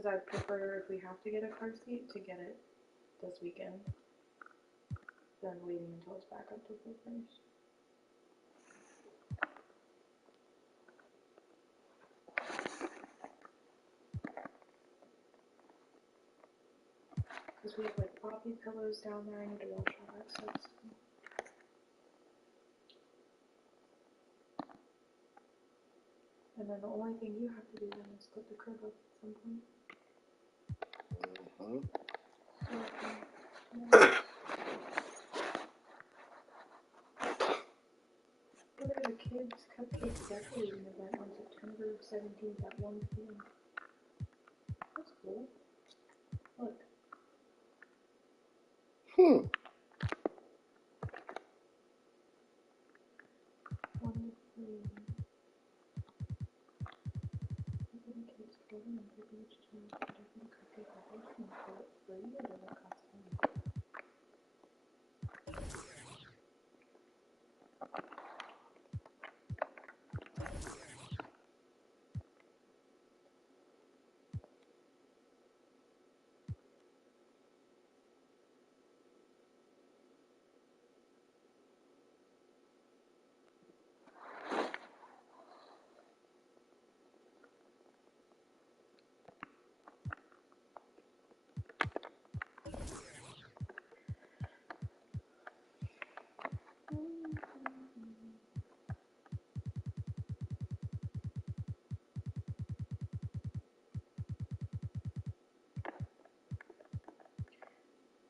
Because I'd prefer, if we have to get a car seat, to get it this weekend than waiting until it's back up to full price. Because we have like poppy pillows down there. I need to wash all that stuff. And then the only thing you have to do then is put the crib up at some point. So, there's a kids' cupcake decorating event on September 17th at 1 p.m. That's cool. Look.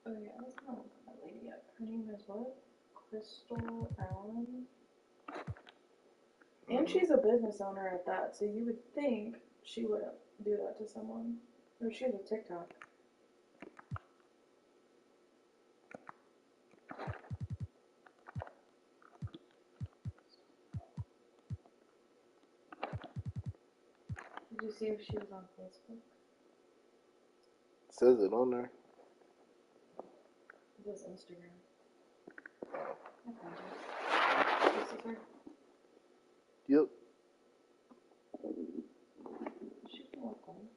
Oh yeah, I was gonna look at that lady up. Her name is what? Crystal Allen? And she's a business owner at that, so you would think she wouldn't do that to someone. Or she has a TikTok. Did you see if she was on Facebook? It says it on there. It says Instagram. I found her. This is her. Yep. She can walk home.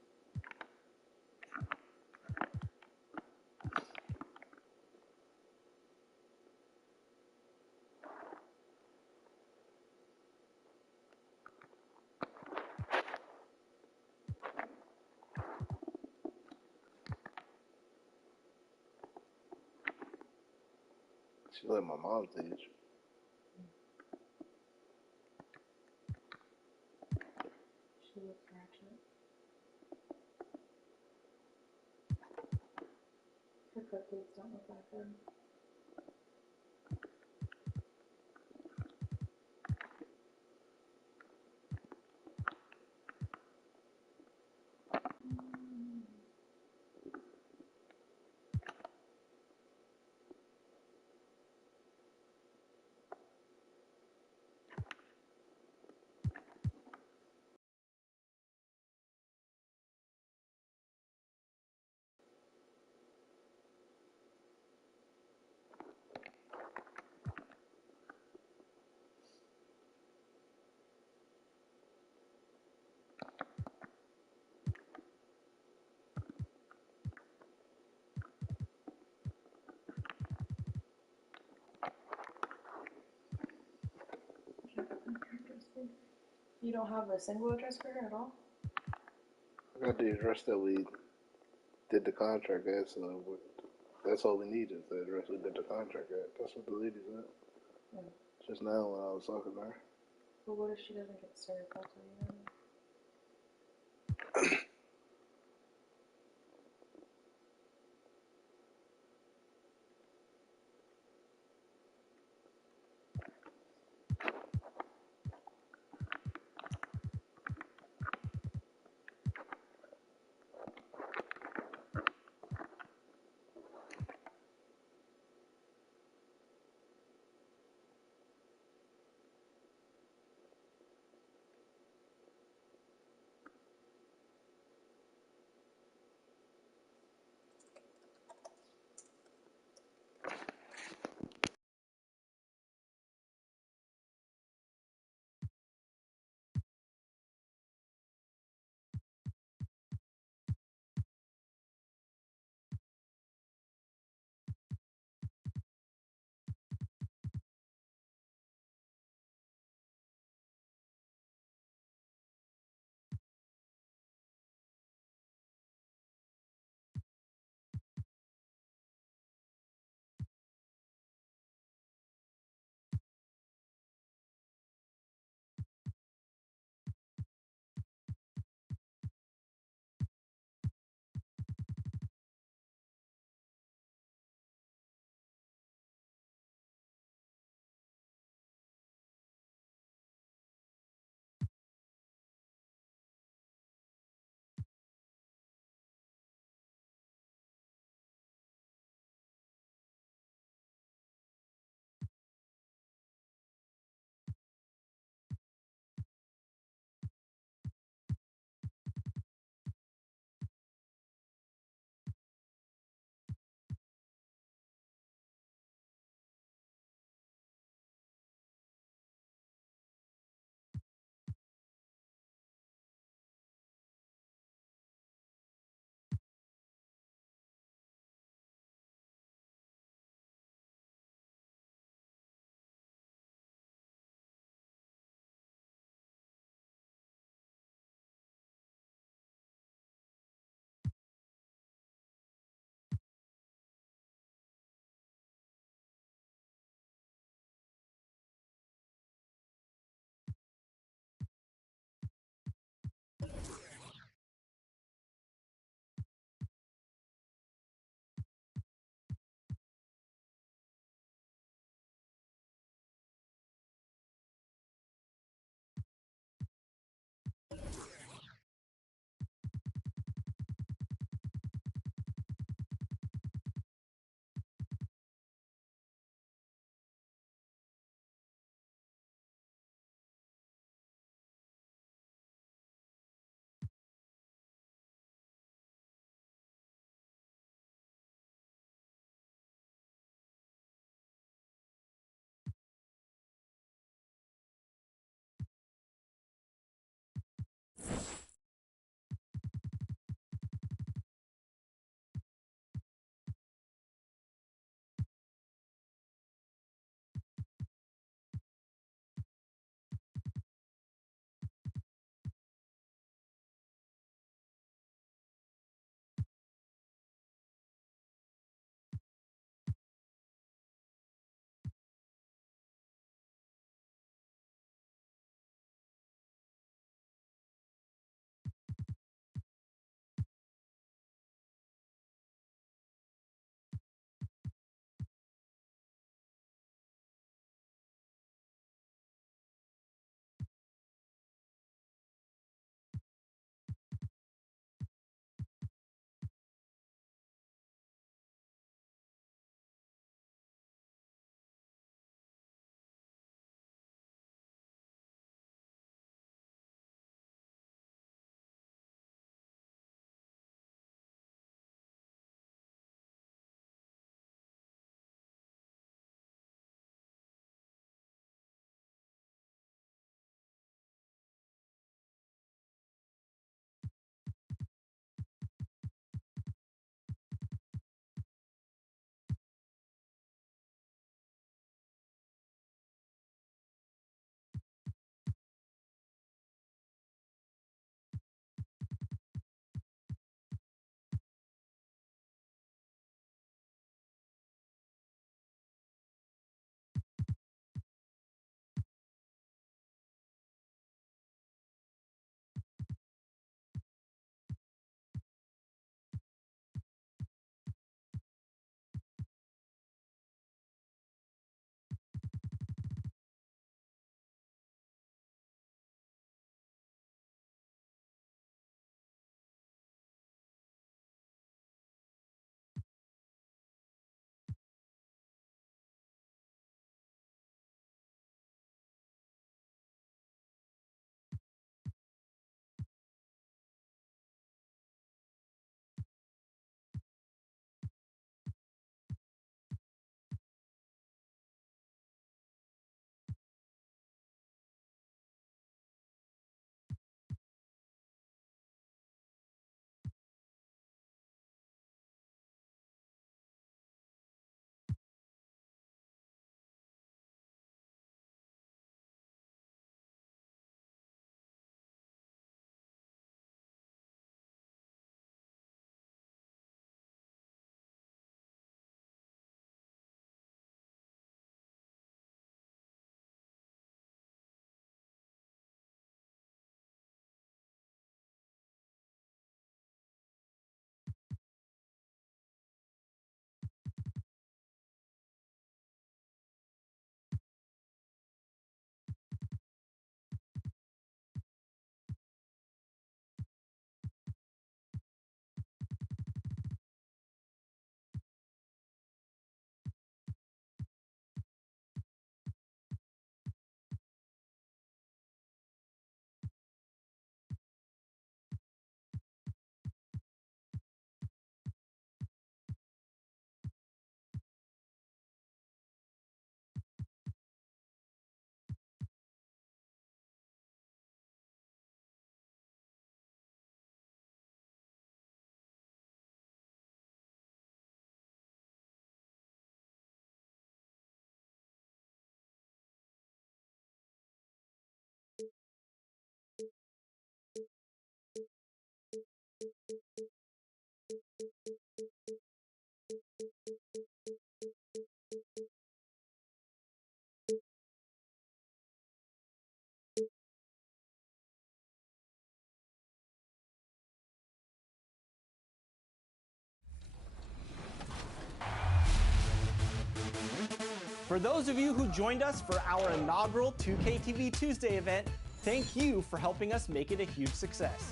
She's like my mom's age. She looks ratchet. Her cupcakes don't look that good. You don't have a single address for her at all? I got the address that we did the contract at, so that's all we need is the address we did the contract at. That's what the lady said. Mm. Just now when I was talking to her. But what if she doesn't get served? That's what you know. For those of you who joined us for our inaugural 2K TV Tuesday event, thank you for helping us make it a huge success.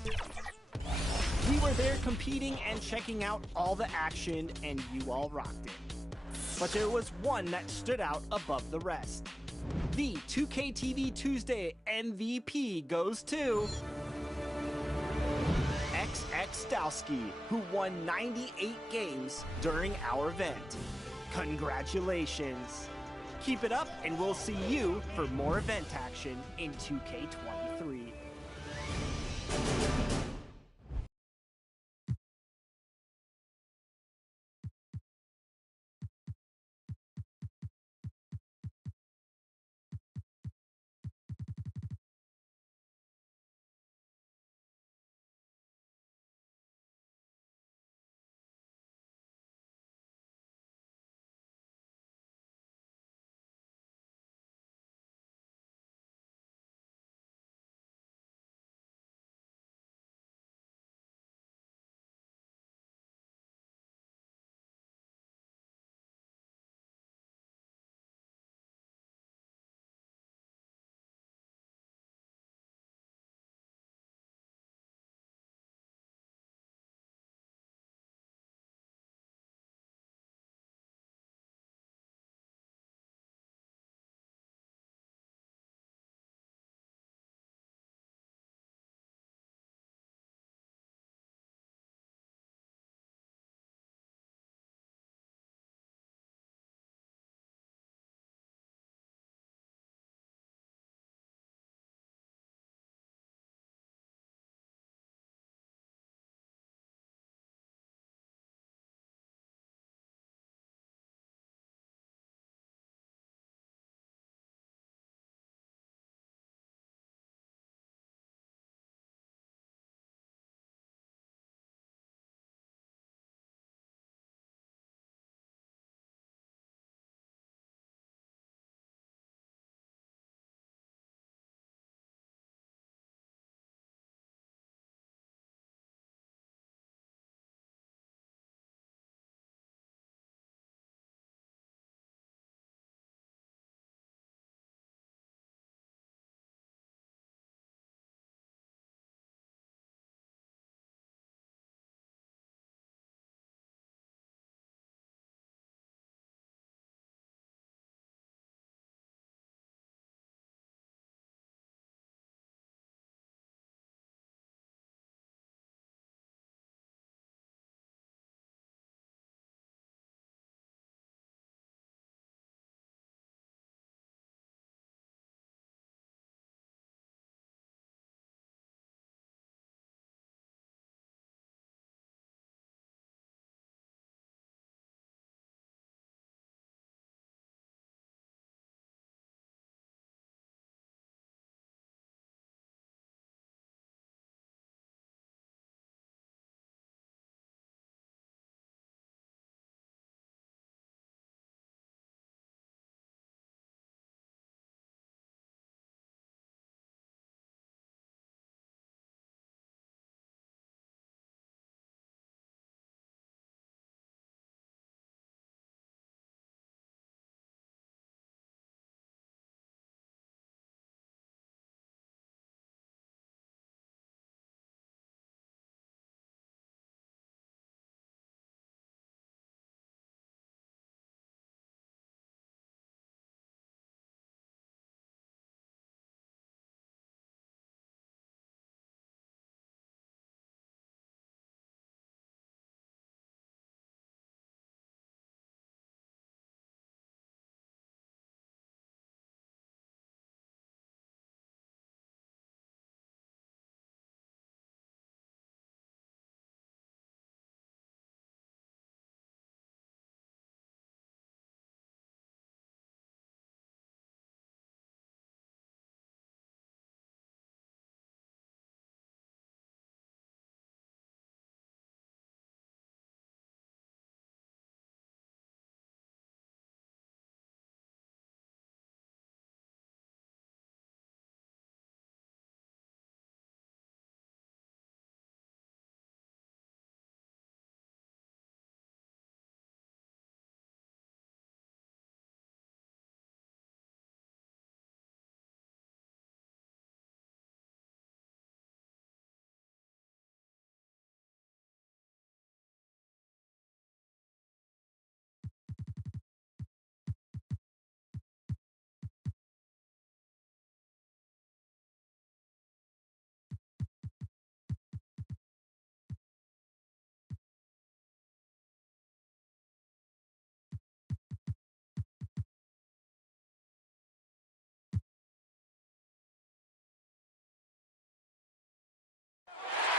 We were there competing and checking out all the action, and you all rocked it. But there was one that stood out above the rest. The 2K TV Tuesday MVP goes to XX Dowski, who won 98 games during our event. Congratulations! Keep it up, and we'll see you for more event action in 2K23.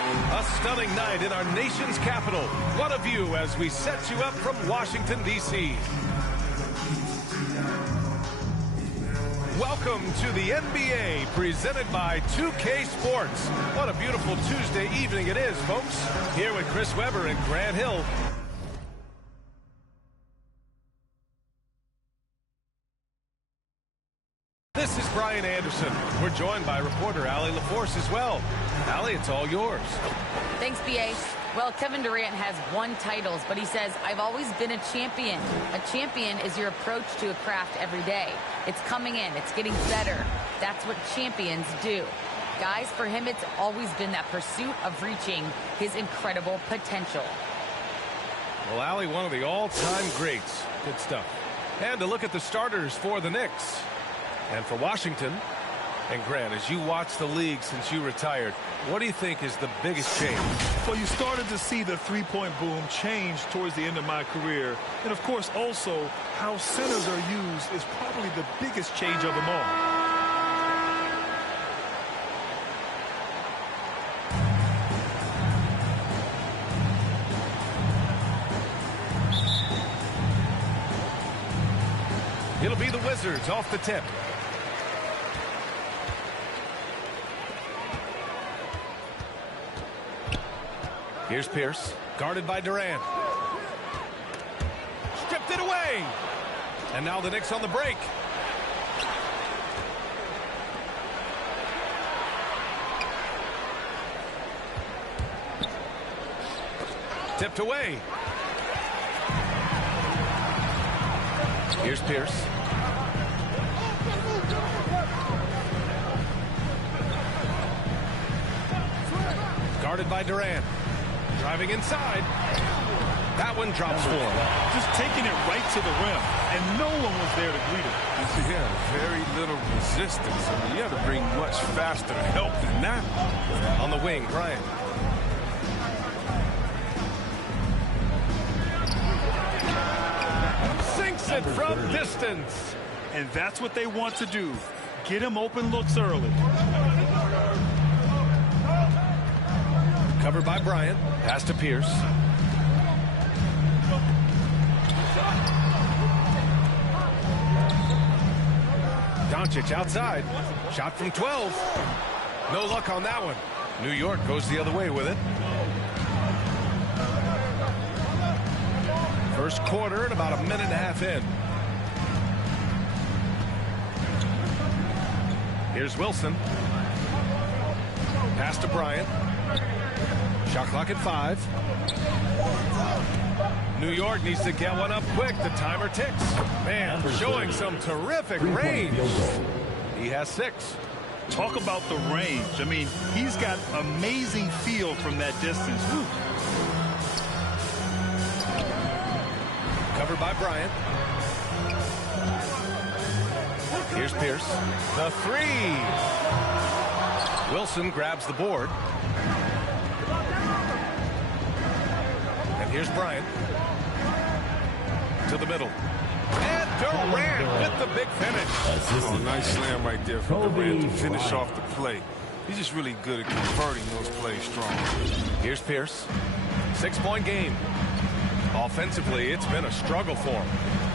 A stunning night in our nation's capital. What a view as we set you up from Washington, D.C. Welcome to the NBA, presented by 2K Sports. What a beautiful Tuesday evening it is, folks. Here with Chris Webber and Grant Hill. This is Brian Anderson. We're joined by reporter Allie LaForce as well. Allie, it's all yours. Thanks, B.A. Well, Kevin Durant has won titles, but he says, I've always been a champion. A champion is your approach to a craft every day. It's coming in. It's getting better. That's what champions do. Guys, for him, it's always been that pursuit of reaching his incredible potential. Well, Allie, one of the all-time greats. Good stuff. And to look at the starters for the Knicks. And for Washington, and Grant, as you watch the league since you retired, what do you think is the biggest change? Well, you started to see the three-point boom change towards the end of my career. And, of course, also how centers are used is probably the biggest change of them all. It'll be the Wizards off the tip. Here's Pierce, guarded by Durant. Stripped it away. And now the Knicks on the break. Tipped away. Here's Pierce. Guarded by Durant. Driving inside. That one drops for him. Just taking it right to the rim, and no one was there to greet him. Yeah, very little resistance. I mean, you have to bring much faster help than that. On the wing, Bryant. Sinks it from distance. And that's what they want to do. Get him open looks early. Covered by Bryant. Pass to Pierce. Doncic outside. Shot from 12. No luck on that one. New York goes the other way with it. First quarter and about a minute and a half in. Here's Wilson. Pass to Bryant. Shot clock at 5. New York needs to get one up quick. The timer ticks. Man, showing some terrific range. He has 6. Talk about the range. I mean, he's got amazing feel from that distance. Whew. Covered by Bryant. Here's Pierce. The 3. Wilson grabs the board. And here's Bryant. To the middle. And Durant with the big finish. Oh, nice slam right there from Durant to finish off the play. He's just really good at converting those plays strong. Here's Pierce. 6-point game. Offensively, it's been a struggle for him.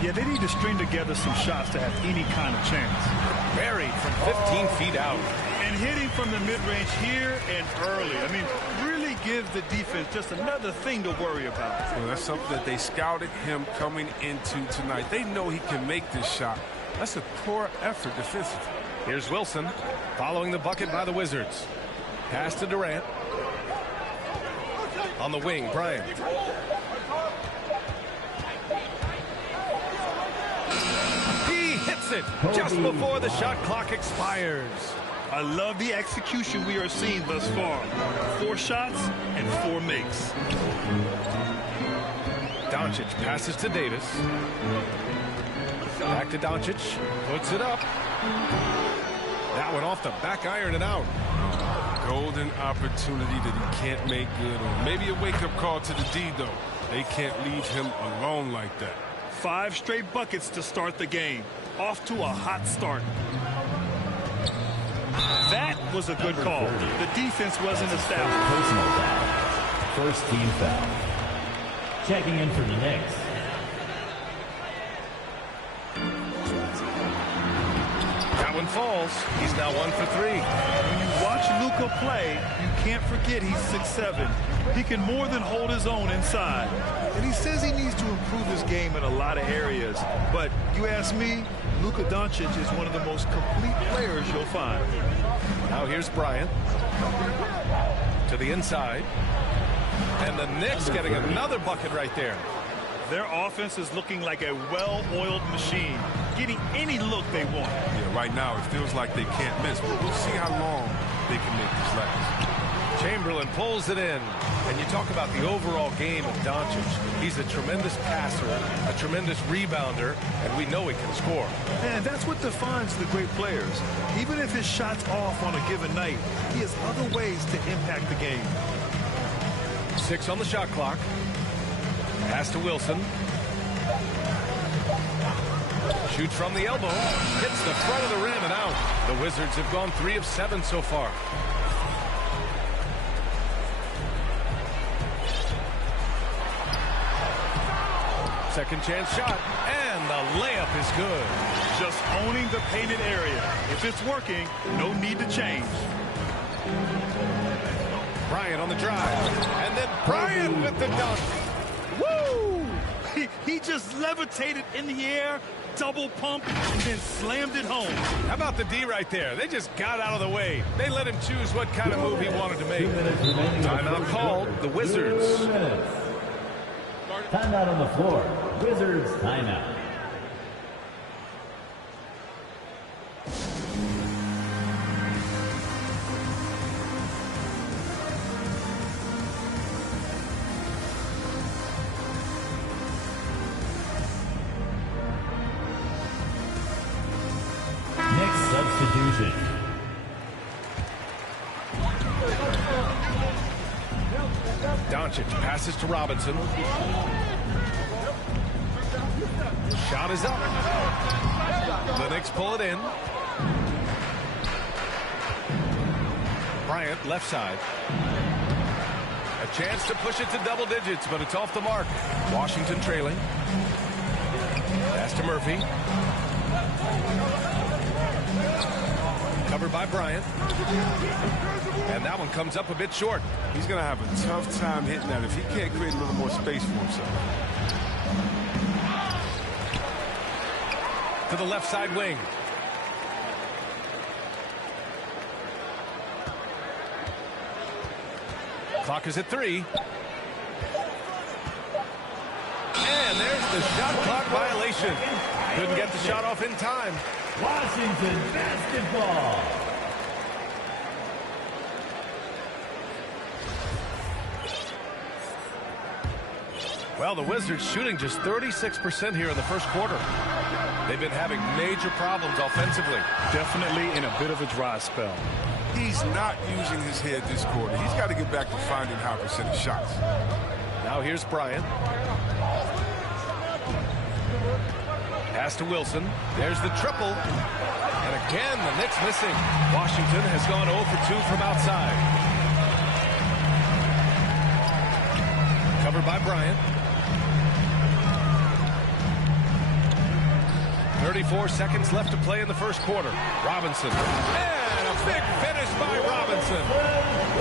Yeah, they need to string together some shots to have any kind of chance. Buried from 15 feet out. And hitting from the mid-range here and early. I mean, really gives the defense just another thing to worry about. Well, that's something that they scouted him coming into tonight. They know he can make this shot. That's a poor effort defensively. Here's Wilson following the bucket by the Wizards. Pass to Durant. On the wing, Bryant. He hits it just before the shot clock expires. I love the execution we are seeing thus far. 4 shots and 4 makes. Doncic passes to Davis. Back to Doncic. Puts it up. That one off the back iron and out. Golden opportunity that he can't make good on. Maybe a wake-up call to the D, though. They can't leave him alone like that. 5 straight buckets to start the game. Off to a hot start. That That was a good call. The defense wasn't established. Personal foul. First team foul. Checking in for the Knicks. That one falls. He's now 1 for 3. When you watch Luka play, you can't forget he's 6'7". He can more than hold his own inside. And he says he needs to improve his game in a lot of areas. But you ask me, Luka Doncic is one of the most complete players you'll find. Now here's Bryant to the inside. And the Knicks getting another bucket right there. Their offense is looking like a well-oiled machine, getting any look they want. Yeah, right now it feels like they can't miss, but we'll see how long they can make this last. Chamberlain pulls it in. And you talk about the overall game of Doncic. He's a tremendous passer, a tremendous rebounder, and we know he can score. And that's what defines the great players. Even if his shot's off on a given night, he has other ways to impact the game. 6 on the shot clock. Pass to Wilson. Shoots from the elbow. Hits the front of the rim and out. The Wizards have gone 3 of 7 so far. Second chance shot. And the layup is good. Just owning the painted area. If it's working, no need to change. Bryant on the drive. And then Bryant with the dunk. Woo! He just levitated in the air, double pump, and then slammed it home. How about the D right there? They just got out of the way. They let him choose what kind of move he wanted to make. Timeout called. The Wizards. Timeout on the floor. Wizards timeout. Next substitution. Doncic passes to Robinson. Shot is up. The Knicks pull it in. Bryant, left side. A chance to push it to double digits, but it's off the mark. Washington trailing. Pass to Murphy. Covered by Bryant. And that one comes up a bit short. He's going to have a tough time hitting that if he can't create a little more space for himself. To the left side wing. Clock is at 3. And there's the shot clock violation. Couldn't get the shot off in time. Washington basketball. Well, the Wizards shooting just 36% here in the first quarter. They've been having major problems offensively. Definitely in a bit of a dry spell. He's not using his head this quarter. He's got to get back to finding high percentage shots. Now here's Bryant. Pass to Wilson. There's the triple. And again, the Knicks missing. Washington has gone 0 for 2 from outside. Covered by Bryant. 34 seconds left to play in the first quarter. Robinson. And a big finish by Robinson.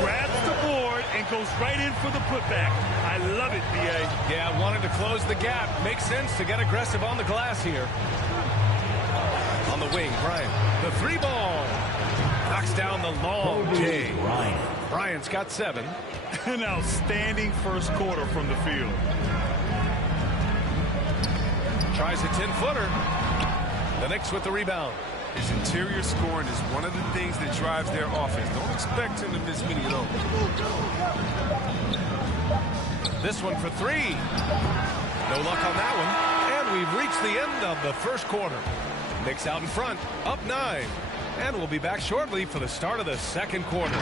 Grabs the board and goes right in for the putback. I love it, B.A. Yeah, wanted to close the gap. Makes sense to get aggressive on the glass here. On the wing, Bryant. The 3 ball. Knocks down the long J. Bryant's got 7. An outstanding first quarter from the field. Tries a 10-footer. The Knicks with the rebound. His interior scoring is one of the things that drives their offense. Don't expect him to miss many of those. This one for 3. No luck on that one. And we've reached the end of the first quarter. Knicks out in front, up 9. And we'll be back shortly for the start of the second quarter.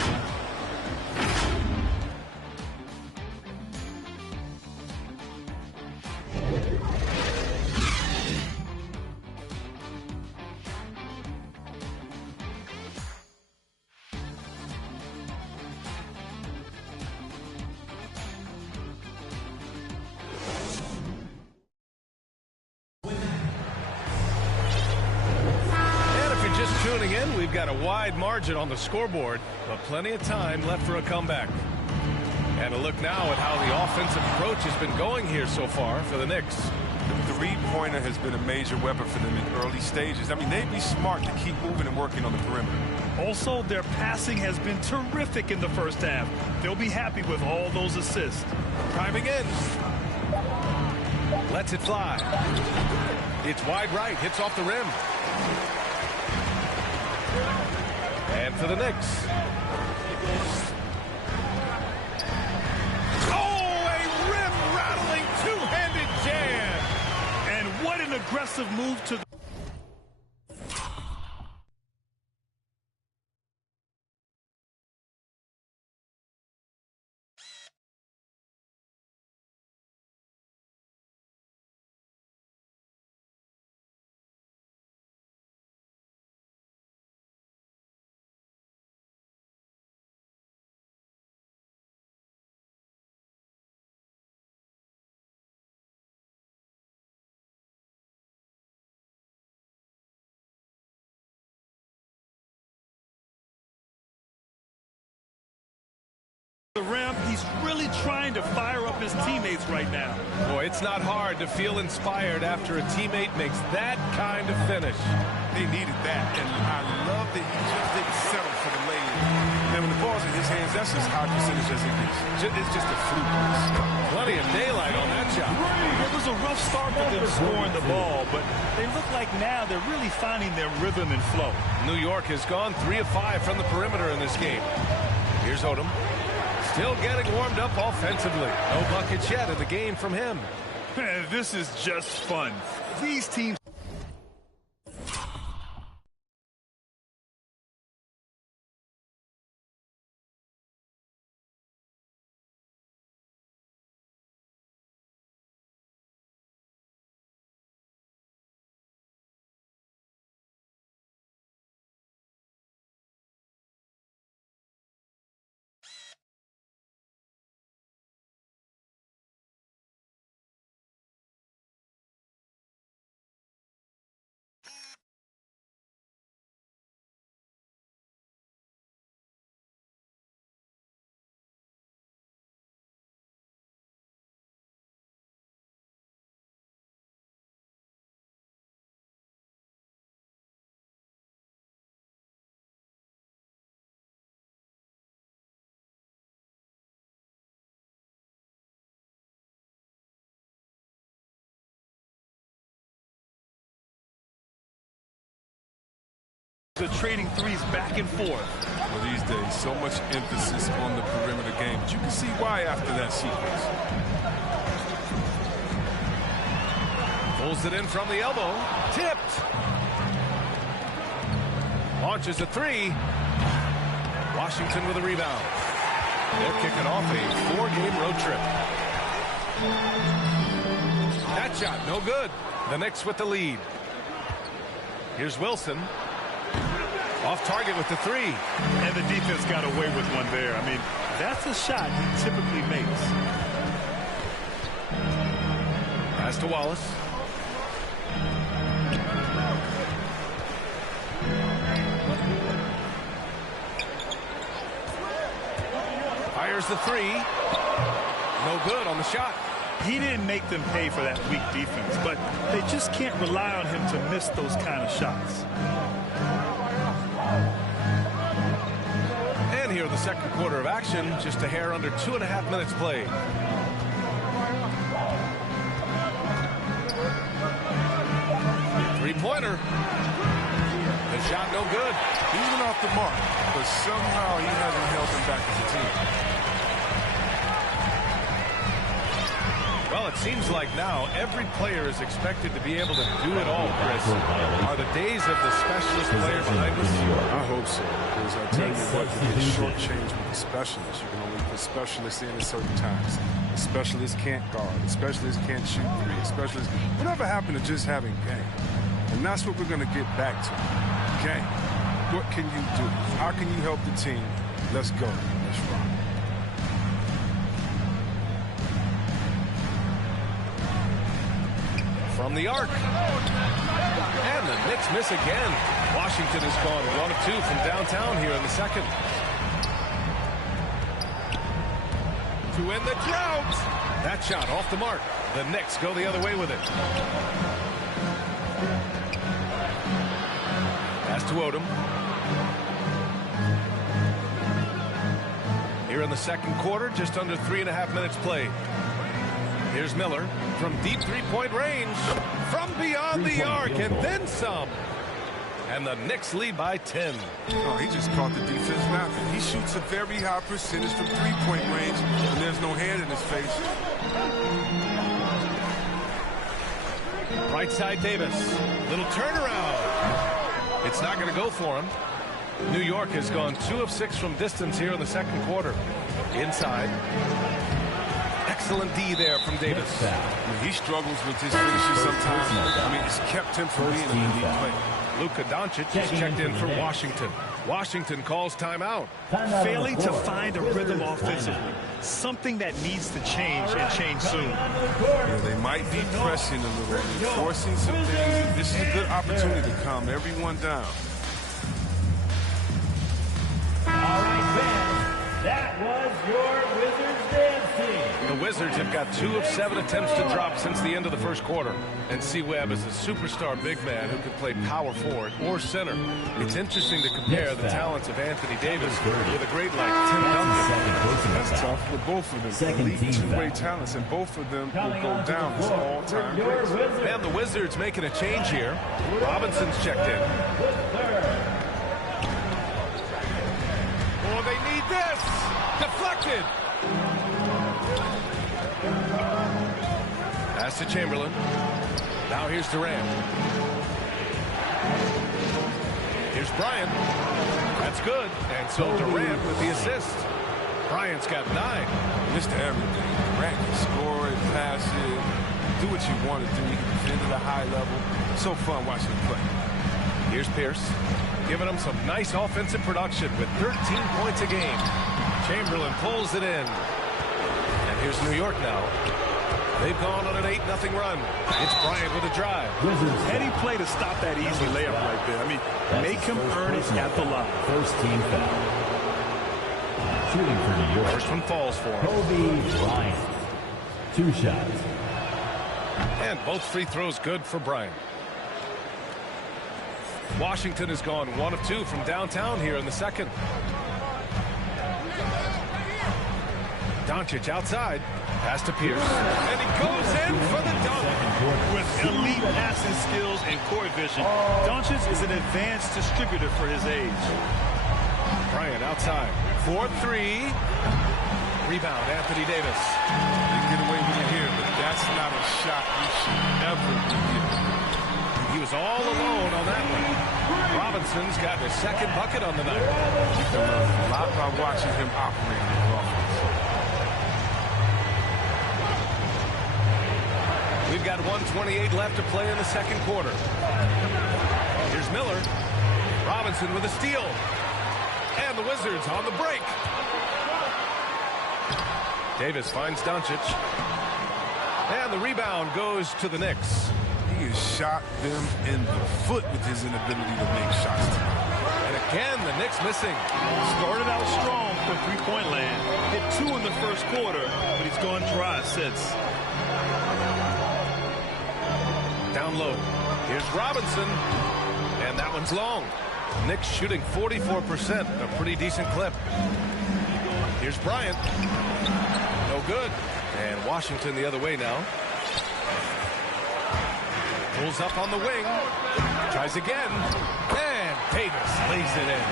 got a wide margin on the scoreboard, but plenty of time left for a comeback. And a look now at how the offensive approach has been going here so far for the Knicks. The three-pointer has been a major weapon for them in early stages. I mean, they'd be smart to keep moving and working on the perimeter. Also, their passing has been terrific in the first half. They'll be happy with all those assists. Driving in. Lets it fly. It's wide right. Hits off the rim. And for the Knicks. Oh, a rim-rattling two-handed jam. And what an aggressive move to the... rim. He's really trying to fire up his teammates right now. Boy, it's not hard to feel inspired after a teammate makes that kind of finish. They needed that, and I love that he just didn't settle for the lay-in. And when the ball's in his hands, that's as high percentage as it gets. It's just a fluke. Plenty of daylight on that shot. It was a rough start for them scoring the ball, but they look like now they're really finding their rhythm and flow. New York has gone 3 of 5 from the perimeter in this game. Here's Odom. Still getting warmed up offensively. No buckets yet in the game from him. This is just fun. These teams... They're trading threes back and forth. Well, these days, so much emphasis on the perimeter game. But you can see why after that sequence. Pulls it in from the elbow. Tipped. Launches a 3. Washington with a rebound. They're kicking off a 4-game road trip. That shot, no good. The Knicks with the lead. Here's Wilson. Off target with the 3. And the defense got away with one there. I mean, that's a shot he typically makes. Pass to Wallace. Fires the 3. No good on the shot. He didn't make them pay for that weak defense, but they just can't rely on him to miss those kind of shots. And here in the second quarter of action, just a hair under 2.5 minutes played. Three-pointer. The shot no good. He's been off the mark, but somehow he hasn't held them back as a team. Well, it seems like now every player is expected to be able to do it all, Chris. Are the days of the specialist player behind us? I hope so, because I tell you what, you get shortchanged with the specialists. You can only put specialists in at certain times. The specialist can't guard. The specialist can't shoot 3. The specialist... Whatever happened to just having game? And that's what we're going to get back to. Game. What can you do? How can you help the team? Let's go. Let's rock. from the arc. And the Knicks miss again. Washington has gone 1 of 2 from downtown here in the second. To end the drought. That shot off the mark. The Knicks go the other way with it. Pass to Odom. Here in the second quarter, just under 3.5 minutes played. Here's Miller from deep three-point range. From beyond the arc and then some. And the Knicks lead by 10. Oh, he just caught the defense napping. He shoots a very high percentage from three-point range, and there's no hand in his face. Right side Davis. Little turnaround. It's not going to go for him. New York has gone 2 of 6 from distance here in the second quarter. Inside. Excellent D there from Davis. I mean, he struggles with his finishes sometimes. I mean, it's kept him from being an elite player. Luka Doncic is checked in for Washington. Washington calls timeout. Failing to find a rhythm offensively. Something that needs to change and change soon. Yeah, they might be pressing a little, forcing some things. This is a good opportunity to calm everyone down. All right, fans, that was your Wizards dance team. The Wizards have got 2 of 7 attempts to drop since the end of the first quarter. And C. Webb is a superstar big man who can play power forward or center. It's interesting to compare the talents of Anthony Davis with a great like Tim Duncan. That's tough with both of them. Elite two-way talents, and both of them will go down as all-time greats. And the Wizards making a change here. Robinson's checked in. Oh, they need this. Deflected. Pass to Chamberlain. Now here's Durant. Here's Bryant. That's good. And so Durant with the assist. Bryant's got 9. Mr. Everything. Durant can score it, pass it, do what you want to do. He can defend at a high level. So fun watching him play. Here's Pierce, giving them some nice offensive production with 13 points a game. Chamberlain pulls it in. And here's New York now. They've gone on an 8-0 run. It's Bryant with a drive. Heady play to stop that easy layup right there. I mean, make him earn it at the line. First team foul. Shooting for New York. First one falls for him. Kobe Bryant. 2 shots. And both free throws good for Bryant. Washington has gone 1 of 2 from downtown here in the second. Doncic outside. Pass to Pierce. And he goes in for the dunk. With elite passing skills and court vision, Doncic is an advanced distributor for his age. Bryant outside. 4-3. Rebound, Anthony Davis. They get away with it here, but that's not a shot you should ever be giving. He was all alone on that one. Robinson's got his second bucket on the night. You can learn a lot by watching him operate in the offense. We've got 1:28 left to play in the second quarter. Here's Miller. Robinson with a steal. And the Wizards on the break. Davis finds Doncic. And the rebound goes to the Knicks. He has shot them in the foot with his inability to make shots tonight. And again, the Knicks missing. Started out strong from three-point land. Hit 2 in the first quarter, but he's gone dry since. Down low. Here's Robinson. And that one's long. Knicks shooting 44%, a pretty decent clip. Here's Bryant. No good. And Washington the other way now. Pulls up on the wing. Tries again. And Davis lays it in.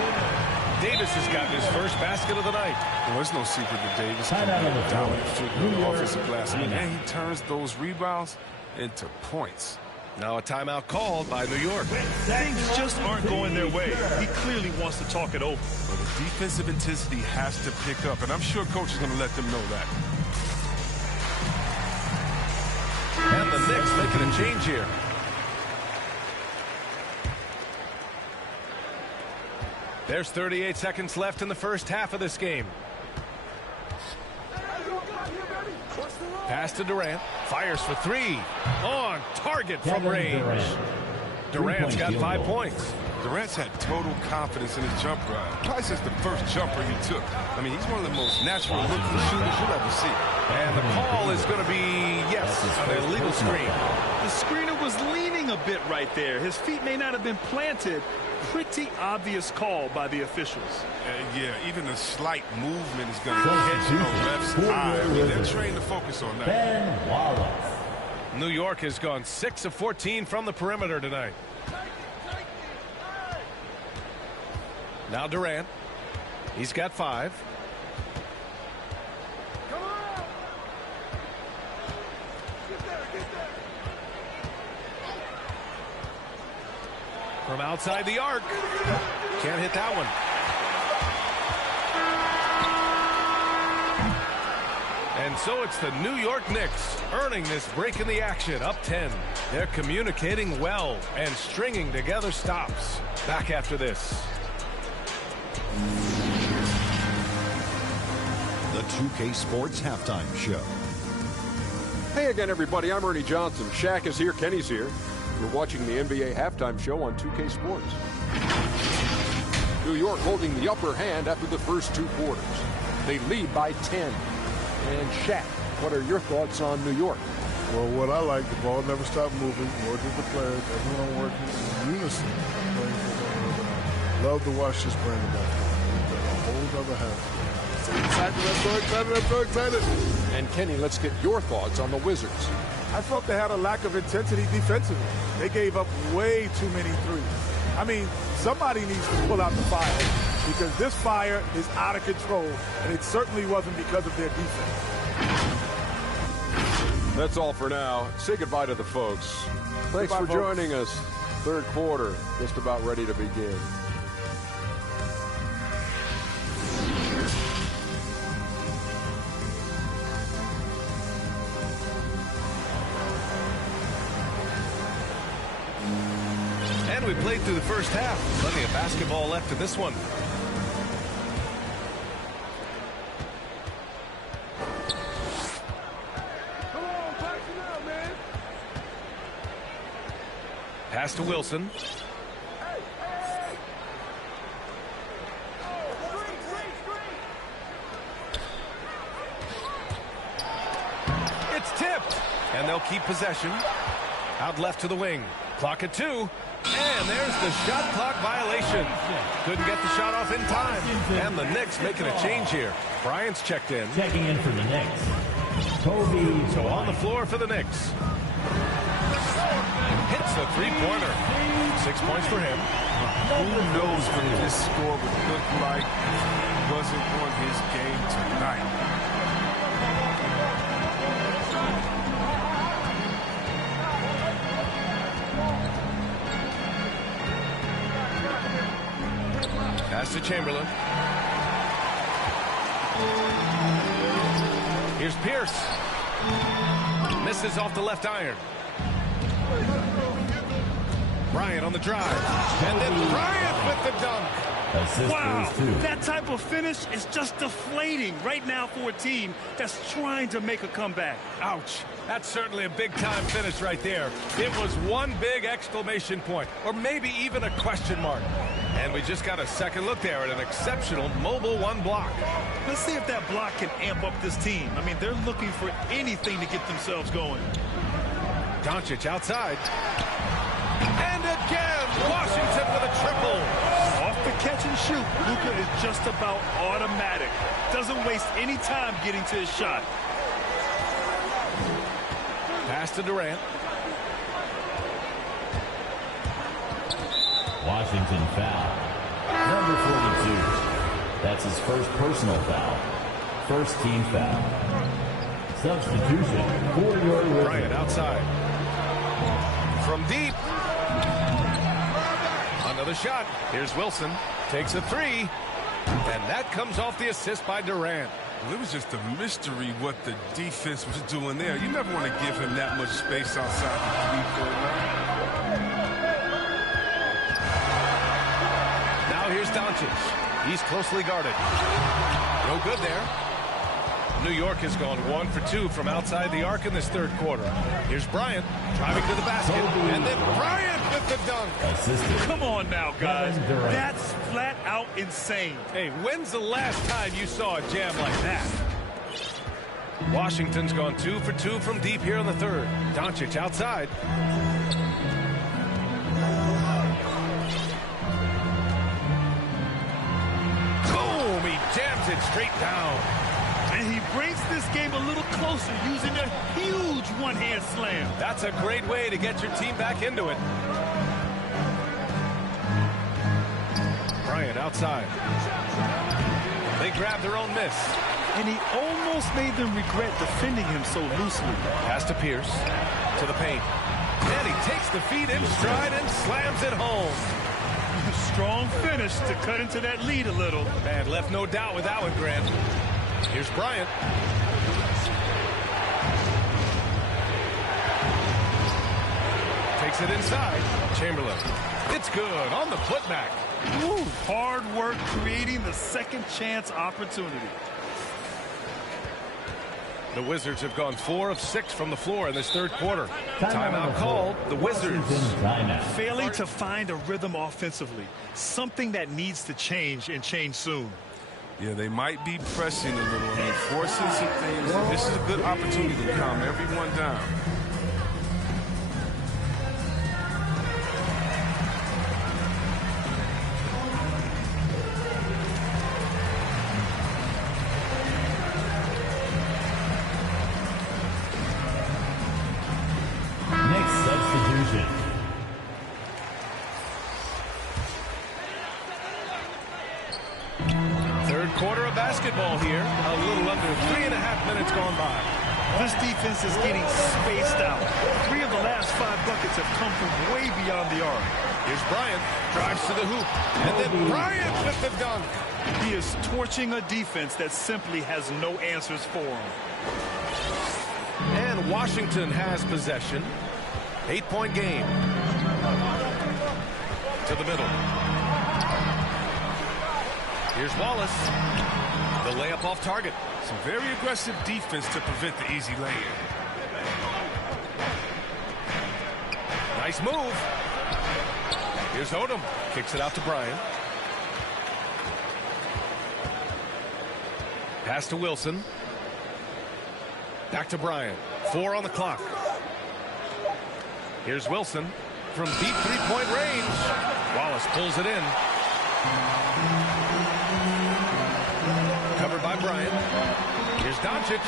Davis has gotten his first basket of the night. Well, there's no secret that Davis can be a dominant figure on the offensive glass. And he turns those rebounds into points. Now a timeout called by New York. Things just aren't going their way. He clearly wants to talk it over. Well, the defensive intensity has to pick up, and I'm sure coach is going to let them know that. And the Knicks making a change here. There's 38 seconds left in the first half of this game. What's the Pass to Durant. Fires for three. On target from range. Durant's got 5 points. Durant's had total confidence in his jumper. Probably since the first jumper he took. I mean, he's one of the most natural looking shooters you'll ever see. And the call is going to be, yes, an illegal screen. The screener was leaning a bit right there. His feet may not have been planted. Pretty obvious call by the officials. Yeah, even a slight movement is going to catch the ref's eye. I mean, they're trained to focus on that. Ben Wallace. New York has gone 6 of 14 from the perimeter tonight. Now Durant. He's got 5. From outside the arc. Can't hit that one. And so it's the New York Knicks earning this break in the action, up 10. They're communicating well and stringing together stops. Back after this. The 2K Sports Halftime Show. Hey again, everybody. I'm Ernie Johnson. Shaq is here. Kenny's here. You're watching the NBA Halftime Show on 2K Sports. New York holding the upper hand after the first 2 quarters. They lead by 10. And Shaq, what are your thoughts on New York? Well, what I like, the ball never stopped moving, nor did the players. Everyone working in unison, playing for one another. Love to watch this brand of basketball. A whole other half. I'm so excited. And Kenny, let's get your thoughts on the Wizards. I felt they had a lack of intensity defensively. They gave up way too many threes. I mean, somebody needs to pull out the fire because this fire is out of control, and it certainly wasn't because of their defense. That's all for now. Say goodbye to the folks. Thanks Goodbye, for folks. joining us. Third quarter, just about ready to begin. And we played through the first half. Plenty of basketball left in this one. Pass to Wilson. It's tipped. And they'll keep possession. Out left to the wing. Clock at 2. And there's the shot clock violation. Couldn't get the shot off in time. And the Knicks making a change here. Bryant's checked in. Checking in for the Knicks. Kobe. So on the floor for the Knicks. Hits the three-pointer. 6 points for him. Who knows what this score would look like if he wasn't on his game tonight. Pass to Chamberlain. Here's Pierce. Misses off the left iron. Bryant on the drive. And then Bryant with the dunk. Wow, that type of finish is just deflating right now for a team that's trying to make a comeback. Ouch. That's certainly a big-time finish right there. It was one big exclamation point, or maybe even a question mark. And we just got a second look there at an exceptional mobile one block. Let's see if that block can amp up this team. I mean, they're looking for anything to get themselves going. Doncic outside. And again, Washington with a triple. Off the catch and shoot, Luka is just about automatic. Doesn't waste any time getting to his shot. Pass to Durant. Washington foul. Number 42. That's his first personal foul. First team foul. Substitution for your Wizards. Bryant outside. From deep. Another shot. Here's Wilson. Takes a three. And that comes off the assist by Durant. Well, it was just a mystery what the defense was doing there. You never want to give him that much space outside the 3-4 line. Now here's Doncic. He's closely guarded. No good there. New York has gone 1 for 2 from outside the arc in this third quarter. Here's Bryant driving to the basket, and then Bryant with the dunk. Assisted. Come on now, guys. That's flat out insane. Hey, when's the last time you saw a jam like that? Washington's gone 2 for 2 from deep here in the third. Doncic outside. Boom! He jams it straight down. And he brings this game a little closer using a huge one-hand slam. That's a great way to get your team back into it. Bryant outside. They grab their own miss. And he almost made them regret defending him so loosely. Pass to Pierce. To the paint. And he takes the feed in stride and slams it home. Strong finish to cut into that lead a little. Man, left no doubt with that one, Grant. Here's Bryant. Takes it inside. Chamberlain. It's good on the putback. Ooh, hard work creating the second chance opportunity. The Wizards have gone 4 of 6 from the floor in this third quarter. Timeout called. The Wizards. Failing to find a rhythm offensively. Something that needs to change and change soon. Yeah, they might be pressing a little and forcing some things. This is a good opportunity to calm everyone down. Next substitution. Third quarter of basketball here. A little under 3.5 minutes gone by. This defense is getting spaced out. 3 of the last 5 buckets have come from way beyond the arc. Here's Bryant. Drives to the hoop. And then Bryant with the dunk. He is torching a defense that simply has no answers for him. And Washington has possession. 8-point game. To the middle. Here's Wallace. The layup off target. Some very aggressive defense to prevent the easy lay-in. Nice move. Here's Odom. Kicks it out to Bryant. Pass to Wilson. Back to Bryant. 4 on the clock. Here's Wilson from deep three-point range. Wallace pulls it in. Covered by Bryant. Here's Doncic.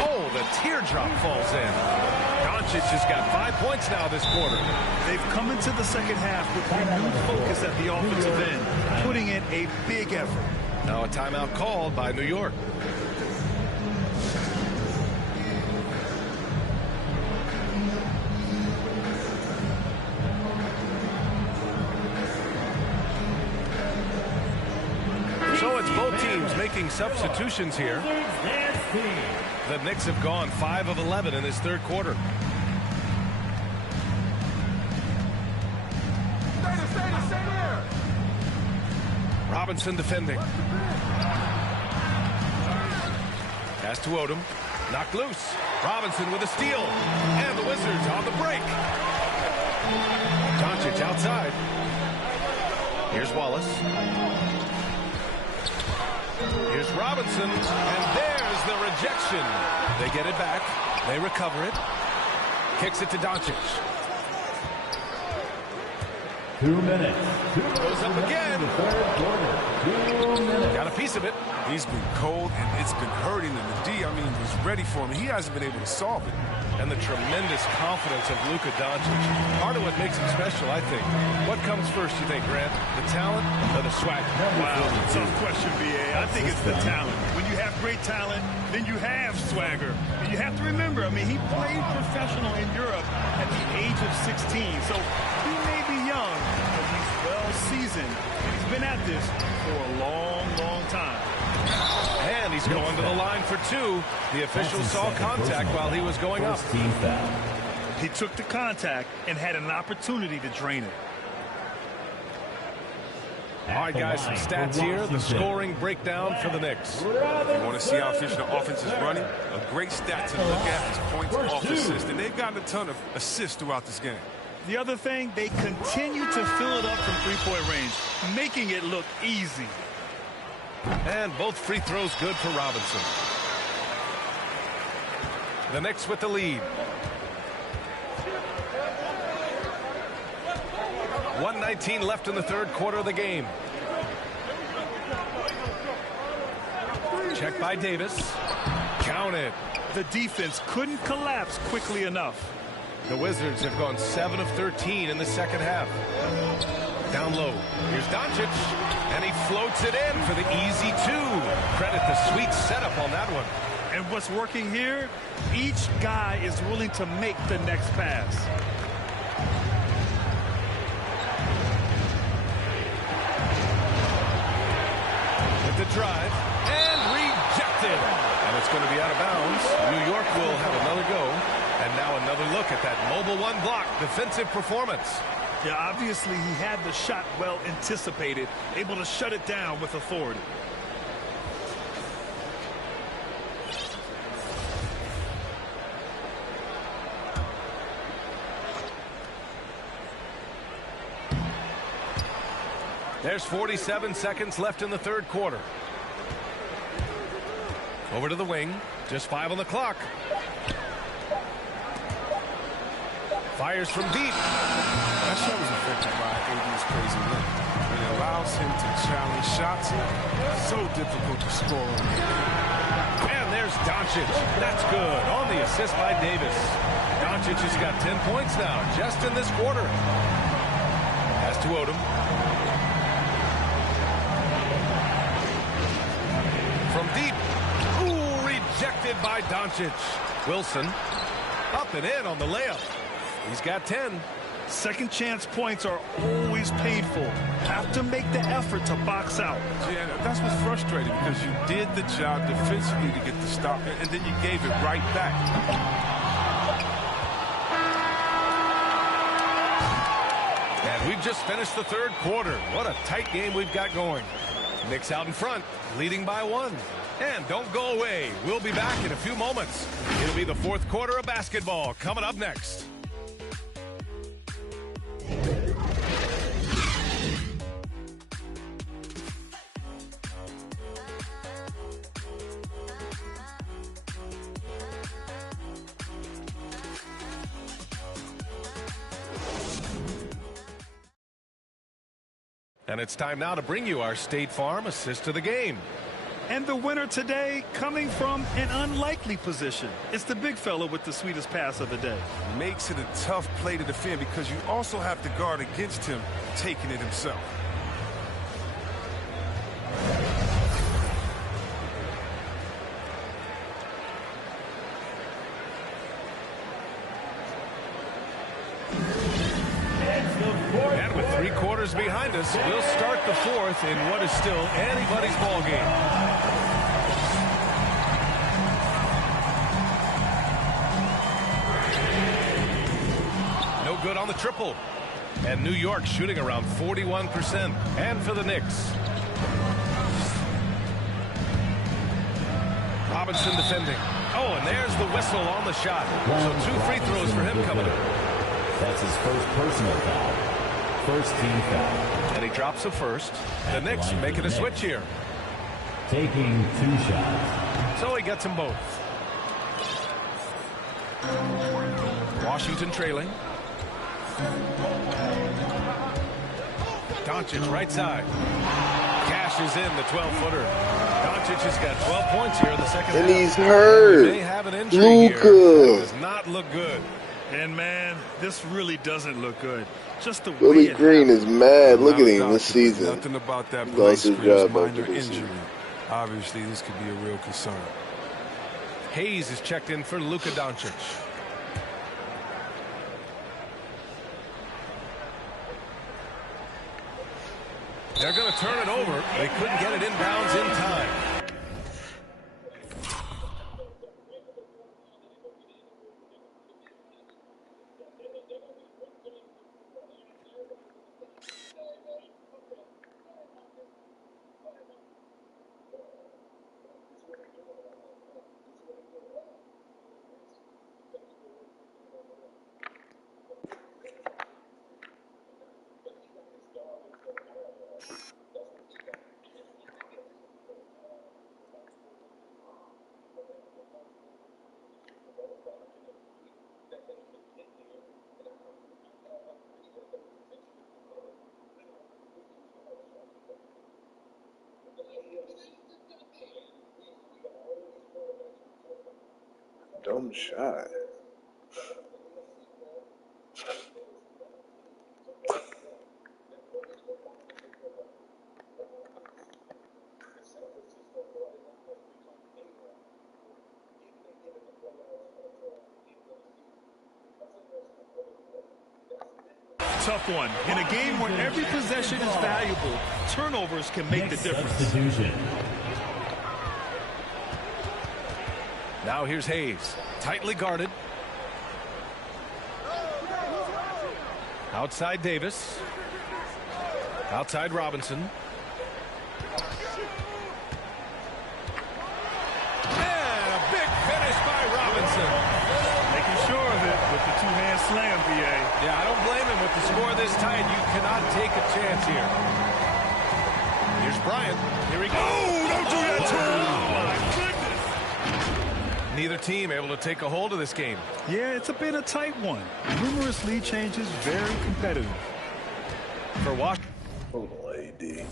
Oh, the teardrop falls in. Doncic has got 5 points now this quarter. They've come into the second half with renewed focus at the offensive end, putting in a big effort. Now a timeout called by New York. So it's both teams making substitutions here. The Knicks have gone 5 of 11 in this third quarter. Stay there. Robinson defending. Pass to Odom. Knocked loose. Robinson with a steal. And the Wizards on the break. Doncic outside. Here's Wallace. Here's Robinson. And there's the rejection. They get it back. They recover it. Kicks it to Doncic. 2 minutes. Goes up again. Got a piece of it. He's been cold, and it's been hurting him. The D, I mean, was ready for him. He hasn't been able to solve it. And the tremendous confidence of Luka Doncic. Part of what makes him special, I think. What comes first, you think, Grant? The talent or the swag? Wow, tough question, B.A. I think it's the talent. When you have great talent, then you have swagger. And you have to remember, I mean, he played professional in Europe at the age of 16. So he may be young, but he's well seasoned. He's been at this for a long, long time. And he's going to the line for 2. The official saw contact while he was going up. Team foul. He took the contact and had an opportunity to drain it. All right, guys, some stats here. The scoring breakdown for the Knicks. If you want to see how efficient the offense is running, a great stat to look at is points off assist. And they've gotten a ton of assists throughout this game. The other thing, they continue to fill it up from three-point range, making it look easy. And both free throws good for Robinson. The Knicks with the lead. 1:19 left in the third quarter of the game. Check by Davis. Count it. The defense couldn't collapse quickly enough. The Wizards have gone 7 of 13 in the second half. Down low. Here's Doncic. And he floats it in for the easy two. Credit the sweet setup on that one. And what's working here? Each guy is willing to make the next pass. With the drive. And rejected. And it's going to be out of bounds. New York will have another go. And now another look at that mobile one block defensive performance. Yeah, obviously he had the shot well anticipated, able to shut it down with authority. There's 47 seconds left in the third quarter. Over to the wing. Just 5 on the clock. Fires from deep. That shot was affected by AD's crazy look. It allows him to challenge shots. So difficult to score. And there's Doncic. That's good. On the assist by Davis. Doncic has got 10 points now, just in this quarter. Has to Odom. From deep. Ooh, rejected by Doncic. Wilson. Up and in on the layup. He's got 10. Second chance points are always painful. Have to make the effort to box out. Yeah, that's what's frustrating because you did the job defensively to get the stop, and then you gave it right back. And we've just finished the third quarter. What a tight game we've got going. Knicks out in front, leading by 1. And don't go away. We'll be back in a few moments. It'll be the fourth quarter of basketball coming up next. And it's time now to bring you our State Farm assist of the game. And the winner today coming from an unlikely position. It's the big fella with the sweetest pass of the day. Makes it a tough play to defend because you also have to guard against him taking it himself. And with 3 quarters behind us, we'll start the fourth in what is still anybody's ball game. No good on the triple. And New York shooting around 41%. And for the Knicks. Robinson defending. Oh, and there's the whistle on the shot. So 2 free throws for him coming up. That's his first personal foul. First team foul. And he drops a first. The Knicks making a switch here. Taking 2 shots. So he gets them both. Washington trailing. Doncic right side. Cashes in the 12-footer. Doncic has got 12 points here in the second half. And he's hurt. He may have an injury here. That does not look good. And, man, this really doesn't look good. Just the Willie way Green is mad. Look at him this season. Nothing about that He play lost his screams job minor after this injury. season. Obviously, this could be a real concern. Hayes is checked in for Luka Doncic. They're going to turn it over. They couldn't get it inbounds in time. Dumb shot. Tough one. In a game where every possession is valuable, turnovers can make the difference. Substitution. Now here's Hayes. Tightly guarded. Outside Davis. Outside Robinson. And a big finish by Robinson. Making sure of it with the two-hand slam, BA. Yeah, I don't blame him with the score this tight. You cannot take a chance here. Here's Bryant. Here he goes. Oh, don't do that to him. Oh, my goodness. Neither team able to take a hold of this game. Yeah, it's been a tight one. Numerous lead changes, very competitive. For Washington. Oh, AD.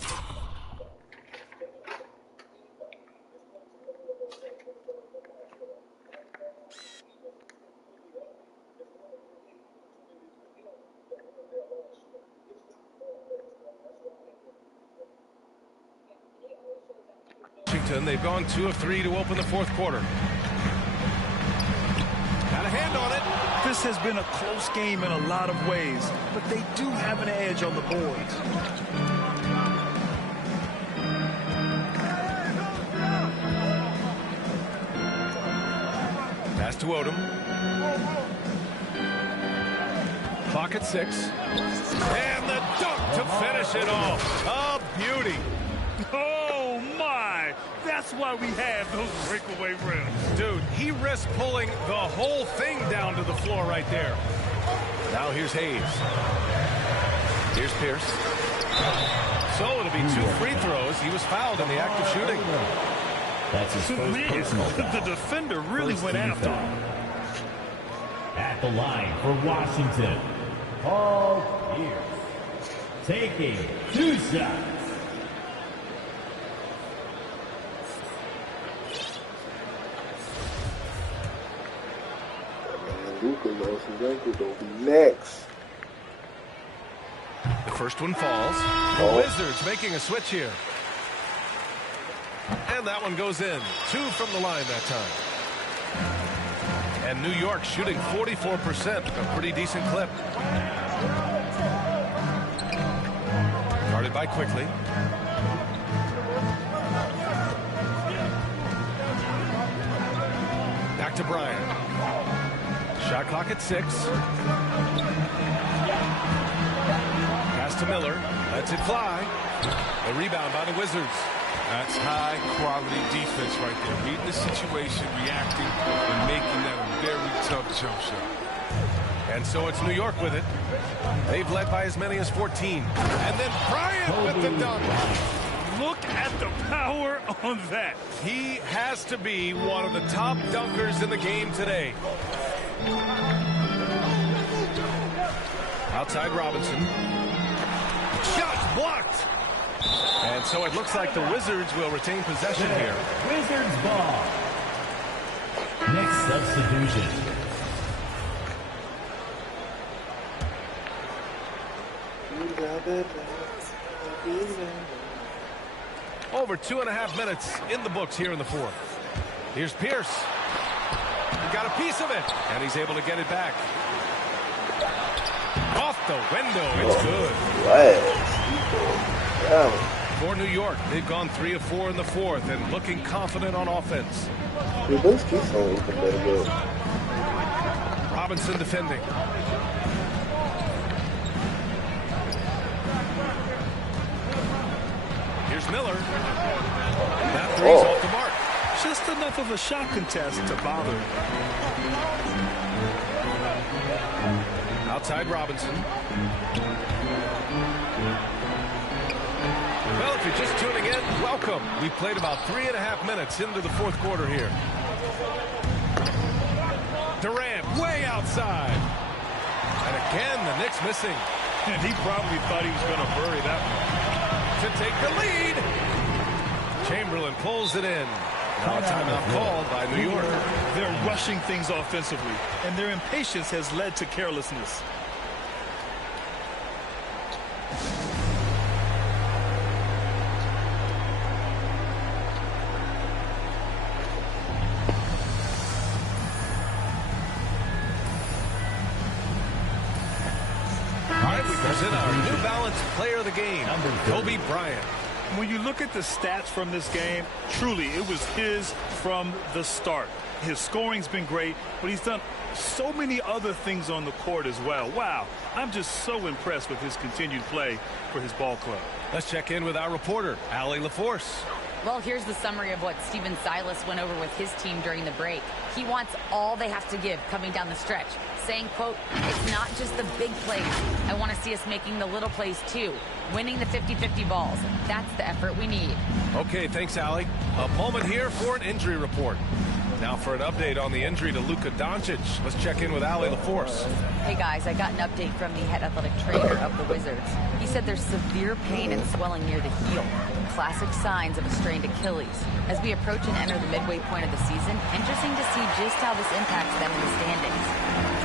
They've gone 2 of 3 to open the fourth quarter. Got a hand on it. This has been a close game in a lot of ways, but they do have an edge on the boards. Pass to Odom. Clock at 6. And the dunk to finish it off. A beauty. Oh, my. That's why we have those breakaway rims. Dude, he risked pulling the whole thing down to the floor right there. Now here's Hayes. Here's Pierce. So it'll be 2 free throws. He was fouled in the act of shooting. That's his first personal foul. The defender really went after him. At the line for Washington, Paul Pierce, taking 2 shots. Luka lost his ankle, don't be next. The first one falls. The Wizards making a switch here. And that one goes in. 2 from the line that time. And New York shooting 44%. A pretty decent clip. Guarded by Quickly. Back to Bryant. Shot clock at 6. Pass to Miller. Lets it fly. A rebound by the Wizards. That's high-quality defense right there. Reading the situation, reacting, and making that a very tough jump shot. And so it's New York with it. They've led by as many as 14. And then Bryant with the dunk. Look at the power on that. He has to be one of the top dunkers in the game today. Outside Robinson. Shot blocked. And so it looks like the Wizards will retain possession here. Wizards ball. Next substitution. Over 2.5 minutes in the books here in the fourth. Here's Pierce. He got a piece of it, and he's able to get it back. Off the window, it's good. For New York, they've gone 3 of 4 in the fourth and looking confident on offense. Robinson defending. Here's Miller. That three's off the mark. Just enough of a shot contest to bother. Outside Robinson. Well, if you're just tuning in, welcome. We played about 3.5 minutes into the fourth quarter here. Durant way outside. And again, the Knicks missing. And he probably thought he was going to bury that one. To take the lead. Chamberlain pulls it in. Now a timeout called by New York. They're rushing things offensively, and their impatience has led to carelessness. Present our New Balance Player of the Game, Kobe Bryant. When you look at the stats from this game, truly, it was his from the start. His scoring's been great, but he's done so many other things on the court as well. Wow, I'm just so impressed with his continued play for his ball club. Let's check in with our reporter, Allie LaForce. Well, here's the summary of what Steven Silas went over with his team during the break. He wants all they have to give coming down the stretch, saying, quote, it's not just the big plays. I want to see us making the little plays too, winning the 50-50 balls. That's the effort we need. Okay, thanks, Allie. A moment here for an injury report. Now for an update on the injury to Luka Doncic. Let's check in with Allie LaForce. Hey guys, I got an update from the head athletic trainer of the Wizards. He said there's severe pain and swelling near the heel. Classic signs of a strained Achilles. As we approach and enter the midway point of the season, interesting to see just how this impacts them in the standings.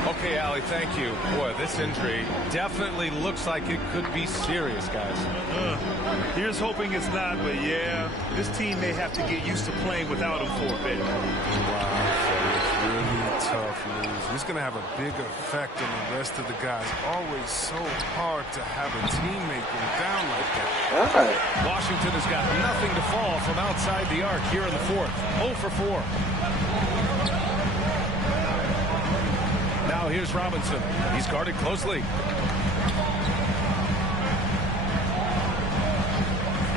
Okay, Allie, thank you. Boy, this injury definitely looks like it could be serious, guys. Here's hoping it's not, but yeah, this team may have to get used to playing without him for a bit. Wow, it's really tough news. It's going to have a big effect on the rest of the guys. Always so hard to have a teammate go down like that. Washington has got nothing to fall from outside the arc here in the fourth. 0 for 4. Now here's Robinson. He's guarded closely.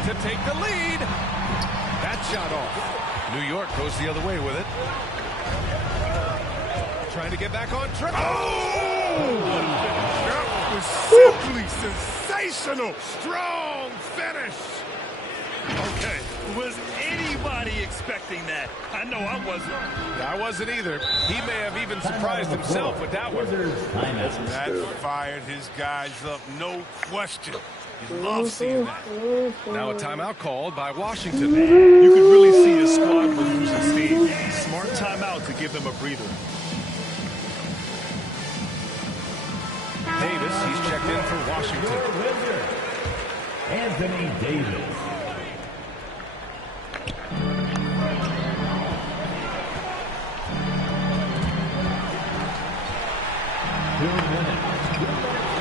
To take the lead. That shot off. New York goes the other way with it. Trying to get back on track. Oh! That was simply sensational. Strong finish. Okay, was anybody expecting that? I know I wasn't. I wasn't either. He may have even surprised himself with that one. That fired his guys up, no question. You love seeing that. Now a timeout called by Washington. You could really see his squad was losing steam. Smart timeout to give them a breather. Davis, he's checked in for Washington. Anthony Davis.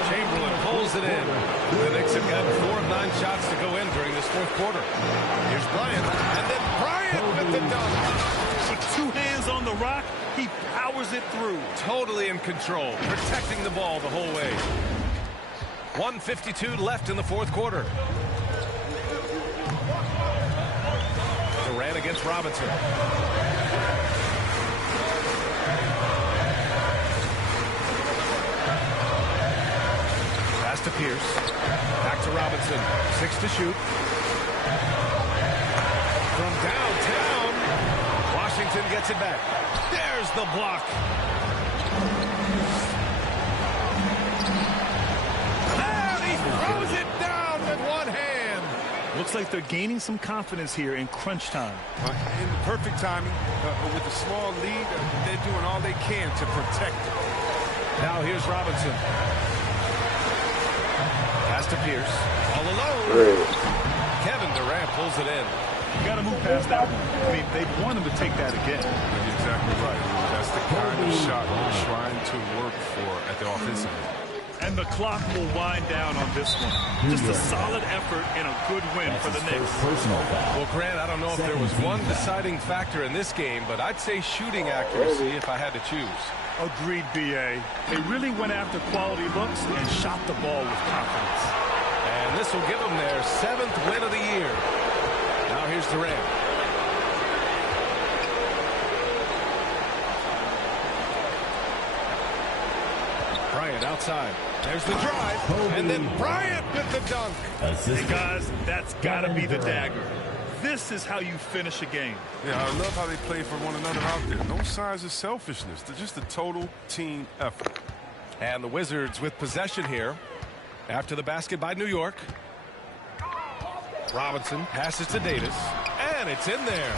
Chamberlain pulls it in. The Knicks have got 4 of 9 shots to go in during this fourth quarter. Here's Bryant, and then Bryant with the dunk. With 2 hands on the rock, he powers it through. Totally in control, protecting the ball the whole way. 1:52 left in the fourth quarter. Durant against Robinson. Pass to Pierce. Back to Robinson. 6 to shoot. From downtown, Washington gets it back. There's the block. And he throws it down with one hand. Looks like they're gaining some confidence here in crunch time. In the perfect timing, with a small lead, they're doing all they can to protect it. Now here's Robinson. Pass to Pierce. All alone. Kevin Durant pulls it in. You got to move past that one. I mean, they want him to take that again. You're exactly right. That's the kind of shot we're trying to work for at the offensive end. And the clock will wind down on this one. Just a solid effort and a good win for the Knicks. Well, Grant, I don't know if there was one deciding factor in this game, but I'd say shooting accuracy if I had to choose. Agreed, B.A. They really went after quality looks and shot the ball with confidence. And this will give them their 7th win of the year. Now here's Durant. Bryant outside. There's the drive. And then Bryant with the dunk. Hey, guys, that's got to be the dagger. This is how you finish a game. Yeah, I love how they play for one another out there. No signs of selfishness. They're just a total team effort. And the Wizards with possession here after the basket by New York. Robinson passes to Davis. And it's in there.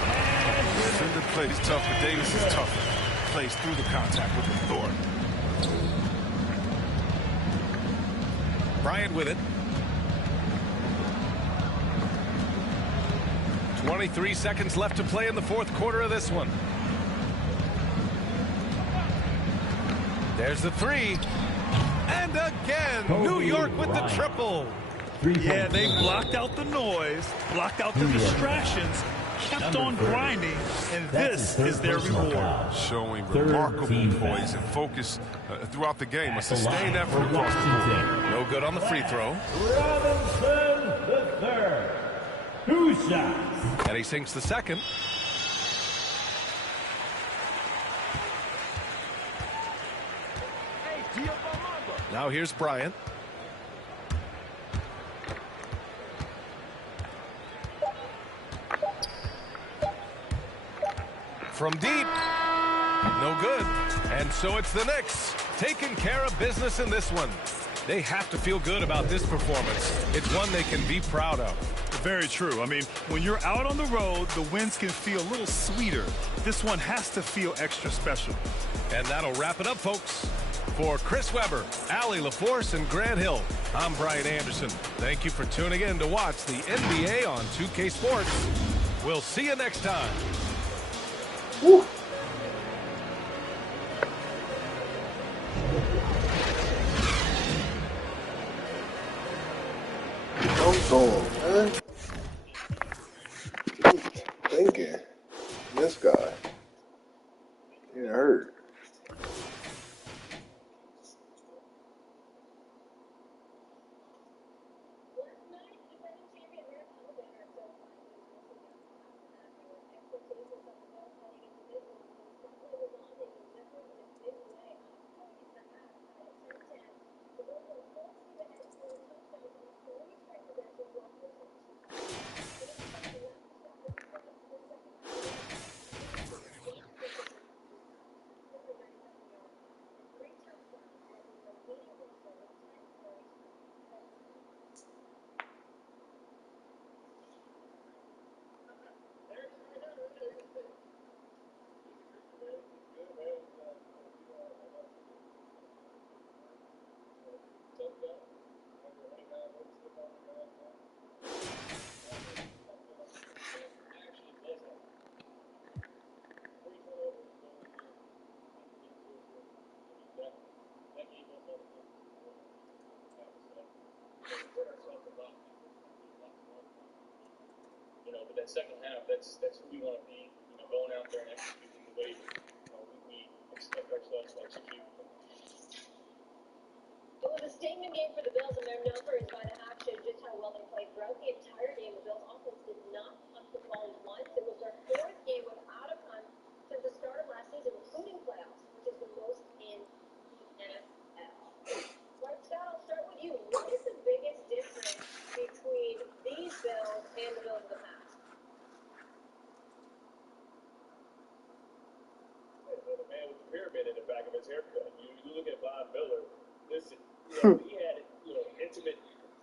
Defender plays tough, but Davis is tougher. Plays through the contact with authority. Bryant with it. 23 seconds left to play in the fourth quarter of this one. There's the three. And again, New York with the triple. Yeah, they blocked out the noise, blocked out the distractions, kept on grinding, and this is their reward. Showing remarkable poise and focus throughout the game. A sustained effort across the board. No good on the free throw. Robinson the third. 2 shots. And he sinks the second. Now here's Bryant. From deep. No good. And so it's the Knicks taking care of business in this one. They have to feel good about this performance. It's one they can be proud of. Very true. I mean, when you're out on the road, the wins can feel a little sweeter. This one has to feel extra special. And that'll wrap it up, folks. For Chris Webber, Allie LaForce, and Grant Hill, I'm Brian Anderson. Thank you for tuning in to watch the NBA on 2K Sports. We'll see you next time. Woo. What's going on, man? Thinking. This guy. Getting hurt. That second half, that's who we want to be. Going out there and executing the way we expect ourselves to execute. It was a statement game for the Bills, and their numbers by the half showed just how well they played throughout the entire game. The Bills' offense did not punt the ball once. It was their fourth game without a punt since the start of last season, including playoffs, which is the most in the NFL. Right, Scott, I'll start with you. What is the biggest difference between these Bills and the Bills of the past? The man with the pyramid in the back of his haircut. You look at Von Miller. Listen, he had intimate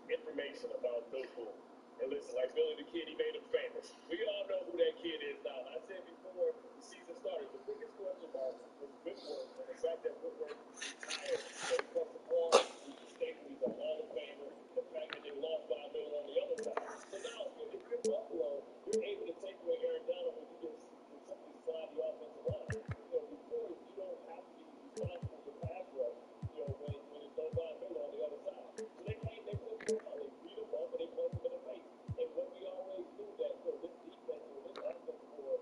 information about Bill Poole. And listen, like Billy the Kid, he made him famous. We all know who that kid is now. I said before the season started, the biggest question mark was Whitworth, and the fact that Whitworth retired, that he comes to form, he's a staple, he's a Hall of Famer. The fact that they lost Von Miller on the other side. So now, if you're Buffalo, you're able to take away Aaron Donald, and you just simply slide the offensive line. Before you don't have to be responsible for pass rush. When it's no Von Miller on the other side. So they came, they put him out, they beat him up, and they punched him in the face. And what we always knew that this defense or this offense for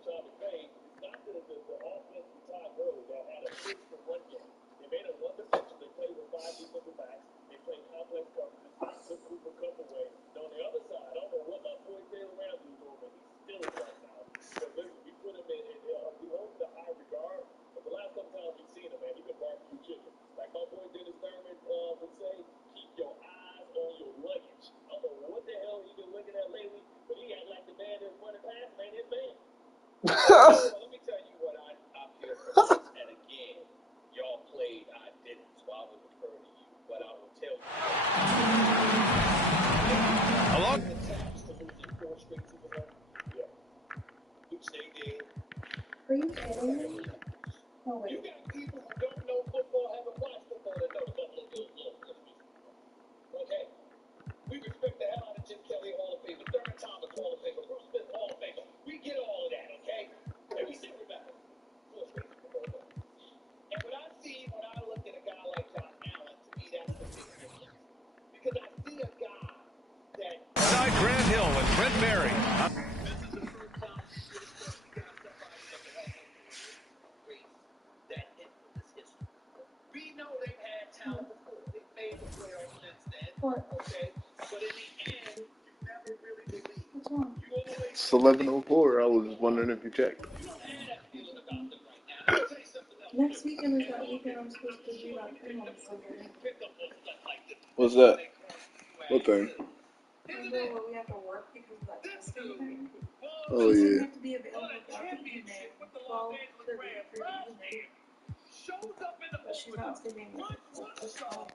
Sean McVay is not the offense with Todd Gurley that had a 6-for-1 game. They made it one-dimensional. They played with 5 defensive backs. They played complex coverages. They took Cooper Kupp away. And on the other side, I don't know what my boy Taylor Ramsey is doing, but he's still right now. So listen, we put him in we hold the high regard. But the last couple times we've seen him, man, he been barbecue chicken. Like my boy Dennis Thurman would say, keep your eyes on your luggage. I don't know what the hell he's been looking at lately, but he act like the man that's running past, man, his man. Let me tell you what I feel for this. And again, y'all played, I didn't, so I will refer to you. But I will tell you. Along. What? What's wrong? It's 11:04. I was wondering if you checked. Next weekend is that weekend I'm supposed to do that thing on Sunday. What's that? What thing? Remember where we have to work because of that testing thing? Oh, She said we yeah. have to be available throughout the evening, 12 to the evening. But she's not saying a time.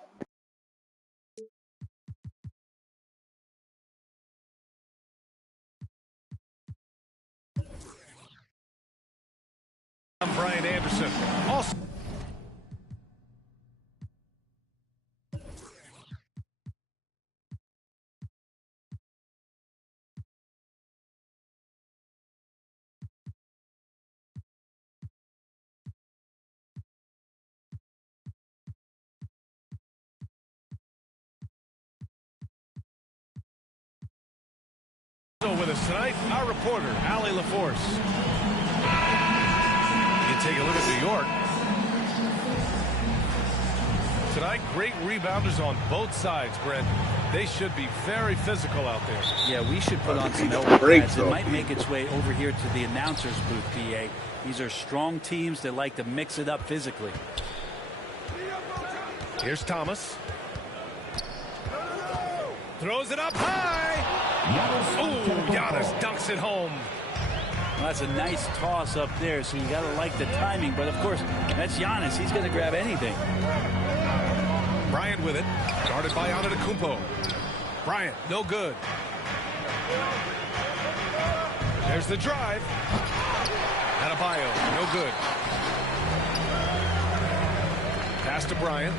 Brian Anderson. Also with us tonight, our reporter, Allie LaForce. You take a look at New York. Tonight, great rebounders on both sides, Brent. They should be very physical out there. Yeah, we should put on some elbow pads. It might make its way over here to the announcer's booth, PA. These are strong teams that like to mix it up physically. Here's Thomas. Throws it up high. Oh, Giannis dunks it home. Well, that's a nice toss up there, so you got to like the timing. But, of course, that's Giannis. He's going to grab anything. Bryant with it. Guarded by Antetokounmpo. Bryant, no good. There's the drive. Adebayo, no good. Pass to Bryant.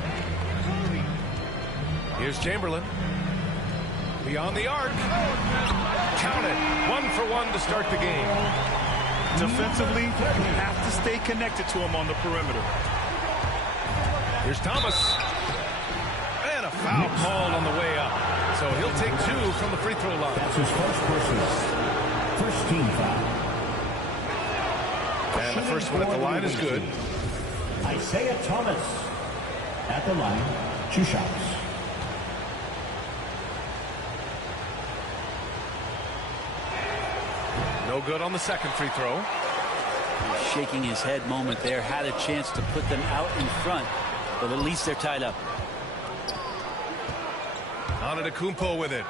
Here's Chamberlain. Beyond the arc. Count it. 1 for 1 to start the game. Defensively, you have to stay connected to him on the perimeter. Here's Thomas. And a foul called on the way up. So he'll take 2 from the free throw line. That's his first team foul. And the first one at the line is good. Isaiah Thomas at the line, 2 shots. No good on the second free throw. He's shaking his head moment there. Had a chance to put them out in front, but at least they're tied up. Antetokounmpo with it.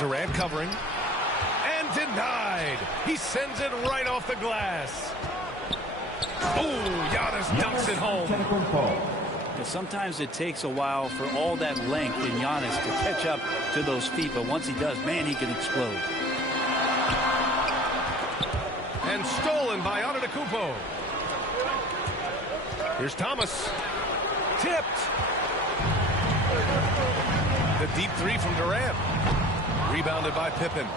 Durant covering. And denied. He sends it right off the glass. Oh, Giannis dunks it home. Yeah, sometimes it takes a while for all that length in Giannis to catch up to those feet, but once he does, man, he can explode. And stolen by Antetokounmpo. Here's Thomas. Tipped. The deep 3 from Durant. Rebounded by Pippen.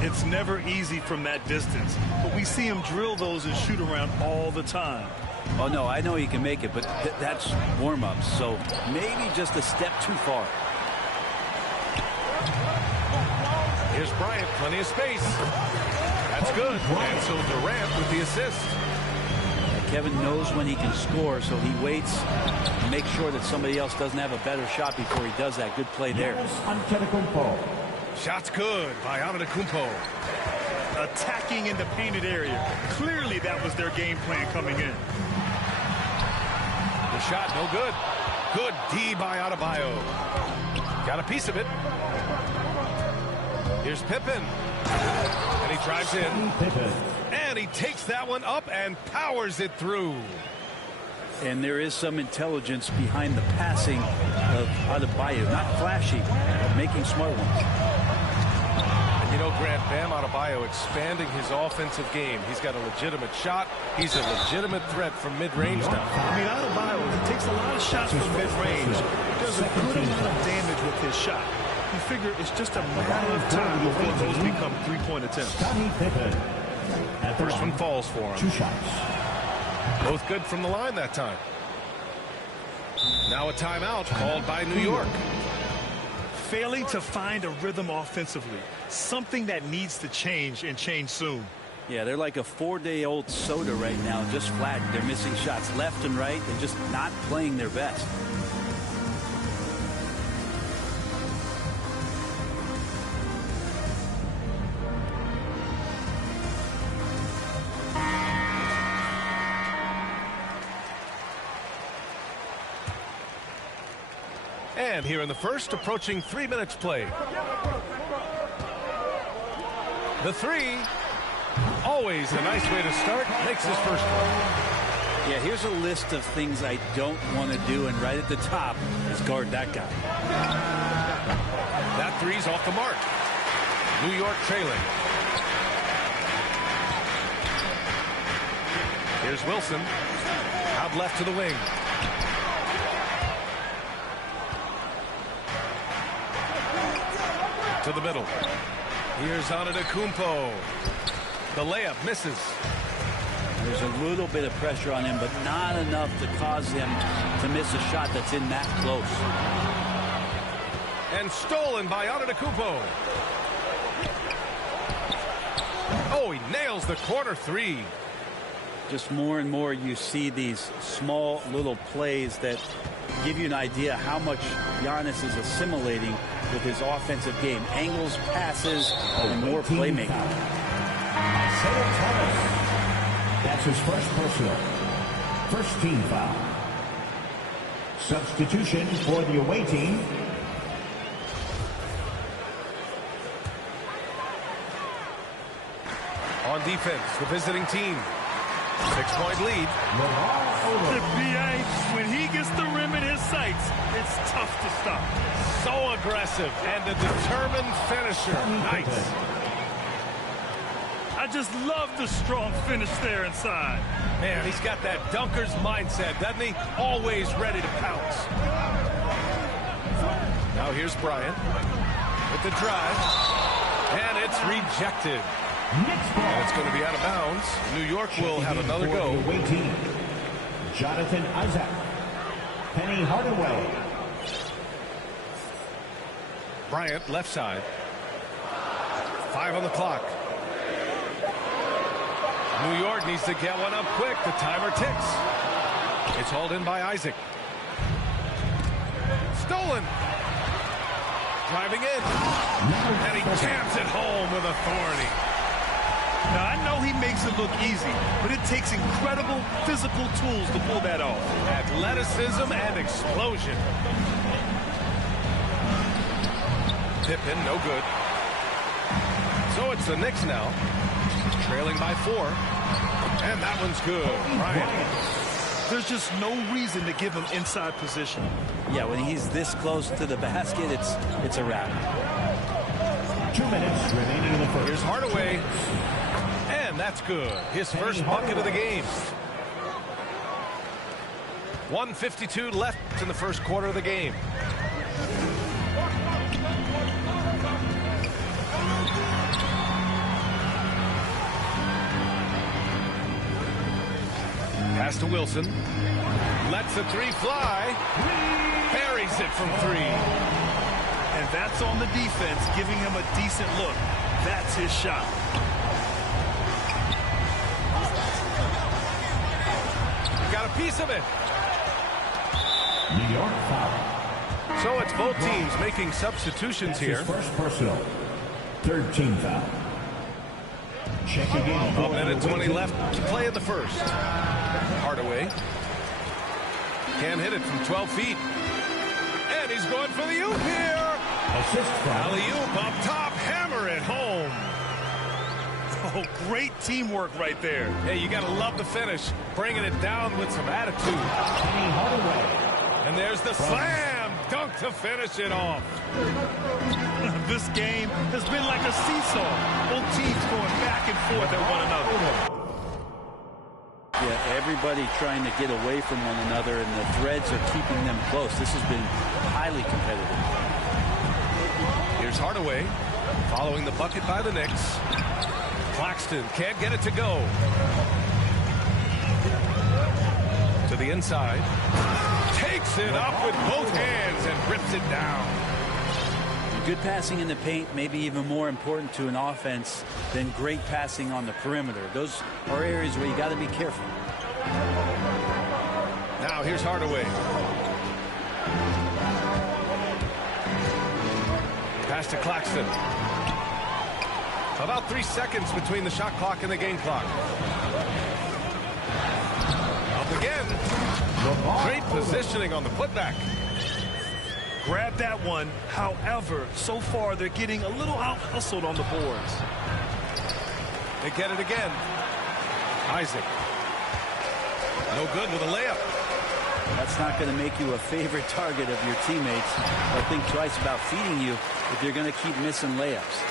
It's never easy from that distance, but we see him drill those and shoot around all the time. Oh, no, I know he can make it, but that's warm-ups, so maybe just a step too far. Here's Bryant, plenty of space. That's good. And so Durant with the assist. Kevin knows when he can score, so he waits to make sure that somebody else doesn't have a better shot before he does that. Good play there. Shot's good by Antetokounmpo. Attacking in the painted area. Clearly that was their game plan coming in. The shot, no good. Good D by Adebayo. Got a piece of it. Here's Pippen. And he drives in. And he takes that one up and powers it through. And there is some intelligence behind the passing of Adebayo. Not flashy, but making smart ones. And you know, Grant, Bam Adebayo expanding his offensive game. He's got a legitimate shot. He's a legitimate threat from mid-range now. I mean, Adebayo takes a lot of shots from mid-range. He does a good amount of damage with his shot. You figure it's just a matter of time before those become three-point attempts. First one falls for him. 2 shots. Both good from the line that time. Now a timeout called by New York. Failing to find a rhythm offensively. Something that needs to change and change soon. Yeah, they're like a 4-day-old soda right now, just flat. They're missing shots left and right and just not playing their best. And here in the first, approaching 3 minutes played. The three, always a nice way to start, makes his first one. Yeah, here's a list of things I don't want to do, and right at the top is guard that guy. That three's off the mark. New York trailing. Here's Wilson. Out left to the wing. To the middle. Here's Antetokounmpo. The layup misses. There's a little bit of pressure on him, but not enough to cause him to miss a shot that's in that close. And stolen by Antetokounmpo. Oh, he nails the corner three. Just more and more you see these small little plays that give you an idea how much Giannis is assimilating with his offensive game. Angles, passes, and more playmaking. That's his first personal. First team foul. Substitution for the away team. On defense, the visiting team. 6-point lead. The PA, when he gets the rim in his sights, it's tough to stop. So aggressive and a determined finisher. Nice. I just love the strong finish there inside. Man, he's got that dunker's mindset, doesn't he? Always ready to pounce. Now here's Bryant with the drive. And it's rejected. And it's going to be out of bounds. New York will have another go. Jonathan Isaac. Penny Hardaway. Bryant, left side. 5 on the clock. New York needs to get one up quick. The timer ticks. It's hauled in by Isaac. Stolen. Driving in. And he jams it home with authority. Now, I know he makes it look easy, but it takes incredible physical tools to pull that off. Athleticism and explosion. Pippen, no good. So it's the Knicks now. Trailing by 4. And that one's good. Bryant. There's just no reason to give him inside position. Yeah, when he's this close to the basket, it's a wrap. 2 minutes remaining in the first. Here's Hardaway. And that's good. His first bucket of the game. 1:52 left in the first quarter of the game. Pass to Wilson. Lets the three fly. Buries it from 3. And that's on the defense, giving him a decent look. That's his shot. Got a piece of it. New York foul. So it's both teams making substitutions here. First personal. Third team foul. Checking in. A minute 20 left to play in the first. Hardaway. Can't hit it from 12 feet. And he's going for the oop here. Assist from alley-oop up top. Hammer it home. Oh, great teamwork right there. Hey, you got to love the finish. Bringing it down with some attitude. And there's the slam dunk to finish it off. This game has been like a seesaw. Both teams going back and forth at one another. Yeah, everybody trying to get away from one another, and the threads are keeping them close. This has been highly competitive. Here's Hardaway following the bucket by the Knicks. Claxton can't get it to go. To the inside. Takes it up with both hands and rips it down. Good passing in the paint may be even more important to an offense than great passing on the perimeter. Those are areas where you got to be careful. Now here's Hardaway. Pass to Claxton. About 3 seconds between the shot clock and the game clock. Up again. Great positioning on the putback. grabbed that one. However, so far they're getting a little out-hustled on the boards. They get it again. Isaac. No good with a layup. That's not going to make you a favorite target of your teammates. But think twice about feeding you if you're going to keep missing layups.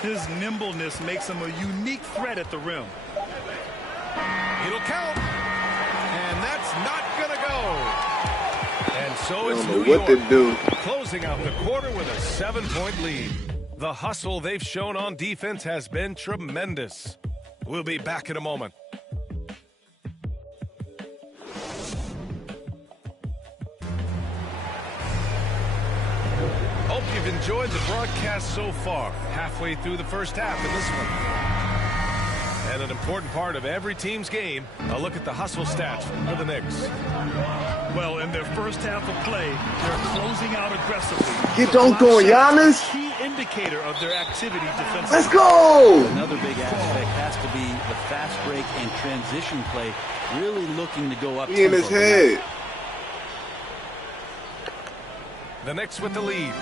His nimbleness makes him a unique threat at the rim. It'll count. And that's not going to go. And so it's New York closing out the quarter with a 7-point lead. The hustle they've shown on defense has been tremendous. We'll be back in a moment. Hope you've enjoyed the broadcast so far. Halfway through the first half in this one. And an important part of every team's game, a look at the hustle stats for the Knicks. Well, in their first half of play, they're closing out aggressively. Get don't go, Giannis. Key indicator of their activity defensively. Let's go. Another big aspect has to be the fast break and transition play. Really looking to go up. He in his head. The Knicks with the lead.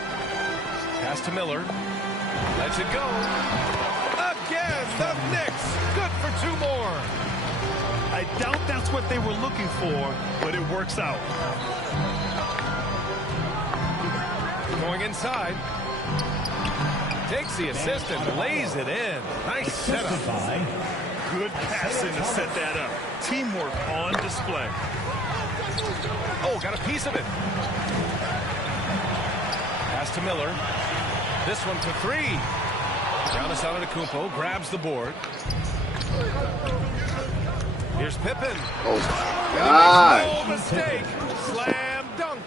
Pass to Miller. Lets it go. Again, the Knicks. Good for 2 more. I doubt that's what they were looking for, but it works out. Going inside. Takes the assist and lays it in. Nice setup. Good passing to set that up. Teamwork on display. Oh, got a piece of it. Pass to Miller. This one for 3. Giannis Antetokounmpo grabs the board. Here's Pippen. Oh, God. No mistake. Slam dunk.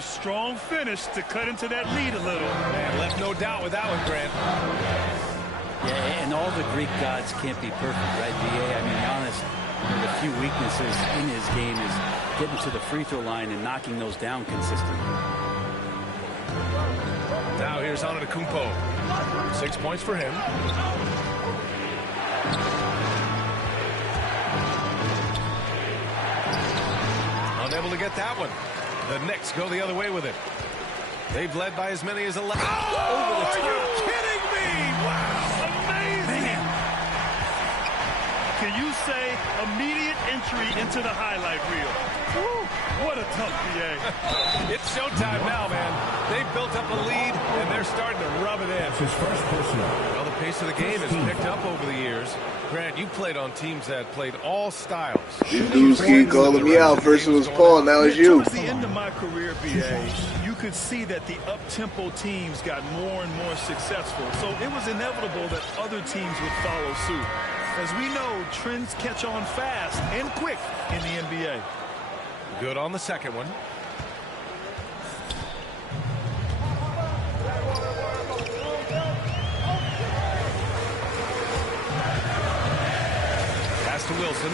Strong finish to cut into that lead a little. Man, left no doubt with that one, Grant. Yeah, and all the Greek gods can't be perfect, right, VA? I mean, Giannis, one of the few weaknesses in his game is getting to the free throw line and knocking those down consistently. Now here's Antetokounmpo. 6 points for him. Unable to get that one. The Knicks go the other way with it. They've led by as many as 11. Oh, are you kidding me? Wow, amazing. Can you say immediate entry into the highlight reel? Woo, what a tough PA. It's showtime now, man. They've built up a lead, and they're starting to rub it in. His first personal. Well, the pace of the game has picked up over the years. Grant, you played on teams that played all styles. These dudes keep calling me out. First it was Paul, now it's you. Towards the end of my career, BA, you could see that the up-tempo teams got more and more successful. So it was inevitable that other teams would follow suit. As we know, trends catch on fast and quick in the NBA. Good on the second one. Pass to Wilson.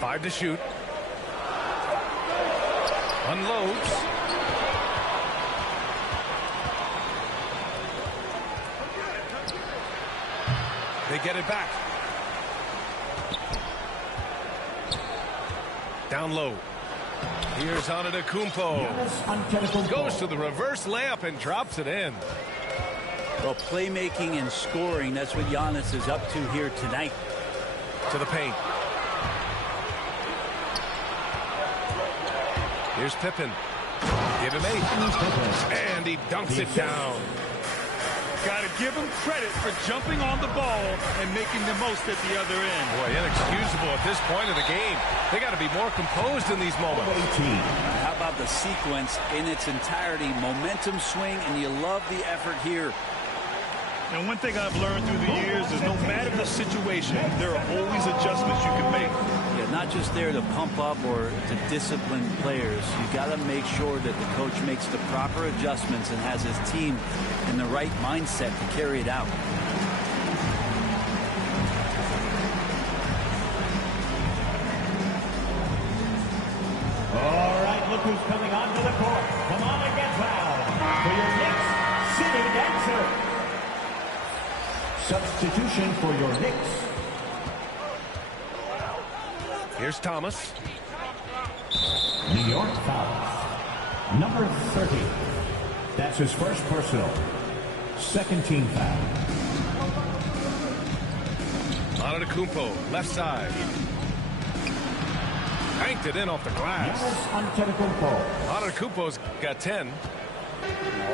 Five to shoot. Unloads. They get it back. Down low. Here's Antetokounmpo. Goes to the reverse layup and drops it in. Well, playmaking and scoring, that's what Giannis is up to here tonight. To the paint. Here's Pippen. Give him 8. And he dunks it down. Got to give him credit for jumping on the ball and making the most at the other end. Boy, inexcusable at this point of the game. They got to be more composed in these moments. How about the sequence in its entirety? Momentum swing, and you love the effort here. And one thing I've learned through the years is no matter the situation, there are always adjustments you can make. Yeah, not just there to pump up or to discipline players. You got to make sure that the coach makes the proper adjustments and has his team in the right mindset to carry it out. All right, look who's coming onto the court. Come on and get fouled for your Knicks city dancer. Substitution for your Knicks. Here's Thomas. New York foul. Number 30. That's his first personal. Second team foul. Antetokounmpo, left side. Banked it in off the glass. Antetokounmpo's got 10.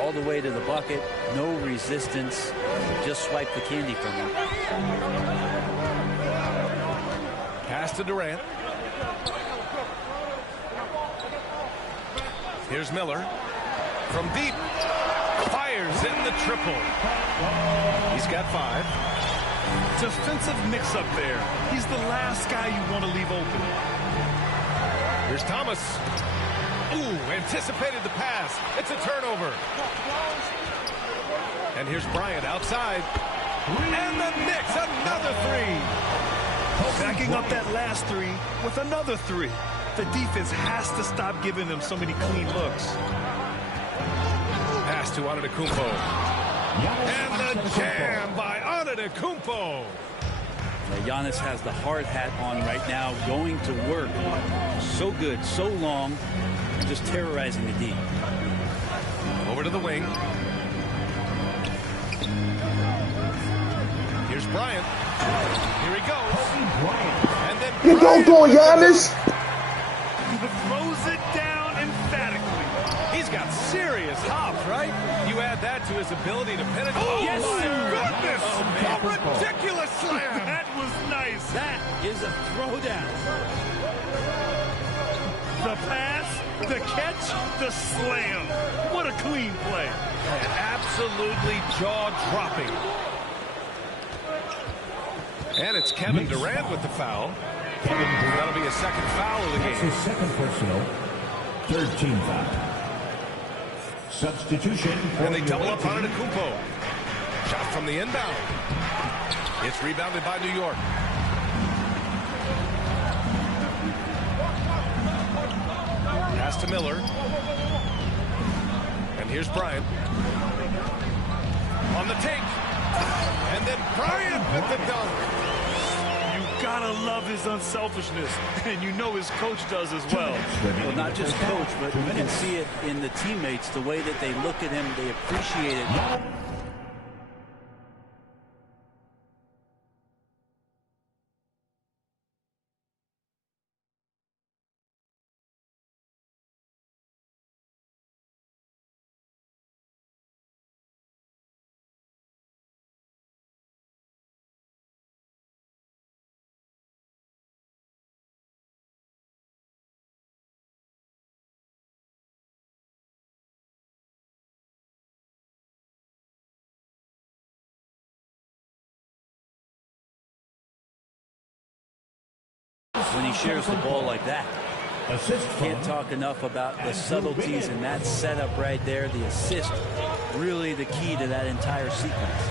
All the way to the bucket. No resistance. Just swipe the candy from him. Pass to Durant. Here's Miller. From deep. Fires in the triple. He's got 5. Defensive mix-up there. He's the last guy you want to leave open. Here's Thomas. Ooh, anticipated the pass. It's a turnover. And here's Bryant outside. And the Knicks, another 3. Backing up that last 3 with another 3. The defense has to stop giving them so many clean looks. Pass to Antetokounmpo. And the jam by Antetokounmpo. Giannis has the hard hat on right now, going to work. So good, so long, just terrorizing the D. Over to the wing. Here's Bryant. Here he goes. And then you don't go, Giannis. Throws it down emphatically. He's got serious hops, right? You add that to his ability to penetrate. Oh, yes, my sir. goodness! A ridiculous slam! That was nice. That is a throwdown. The pass, the catch, the slam. What a clean play. And absolutely jaw-dropping. And it's Kevin Durant with the foul. That'll be a second foul of the game. That's his second personal. Third team foul. Substitution. And they double up on Antetokounmpo. Shot from the inbound. It's rebounded by New York. Pass to Miller. And here's Bryant. On the take. And then Bryant with the dunk. Gotta love his unselfishness, and you know his coach does as well. Well, not just coach, but you can see it in the teammates, the way that they look at him, they appreciate it. When he shares the ball like that. Can't talk enough about the subtleties in that setup right there. The assist, really the key to that entire sequence.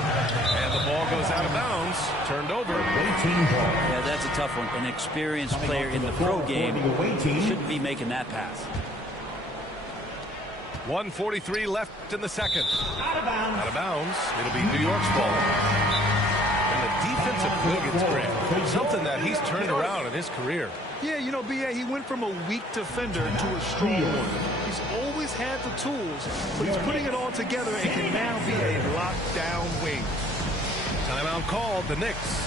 And the ball goes out of bounds. Turned over. Yeah, that's a tough one. An experienced player in the pro game shouldn't be making that pass. 1:43 left in the second. Out of bounds. It'll be New York's ball. And the defensive brilliance, Grant, something that he's turned around in his career. Yeah, you know, B.A., he went from a weak defender to a strong one. He's always had the tools, but he's putting it all together and can now be a lockdown wing. Timeout called, the Knicks.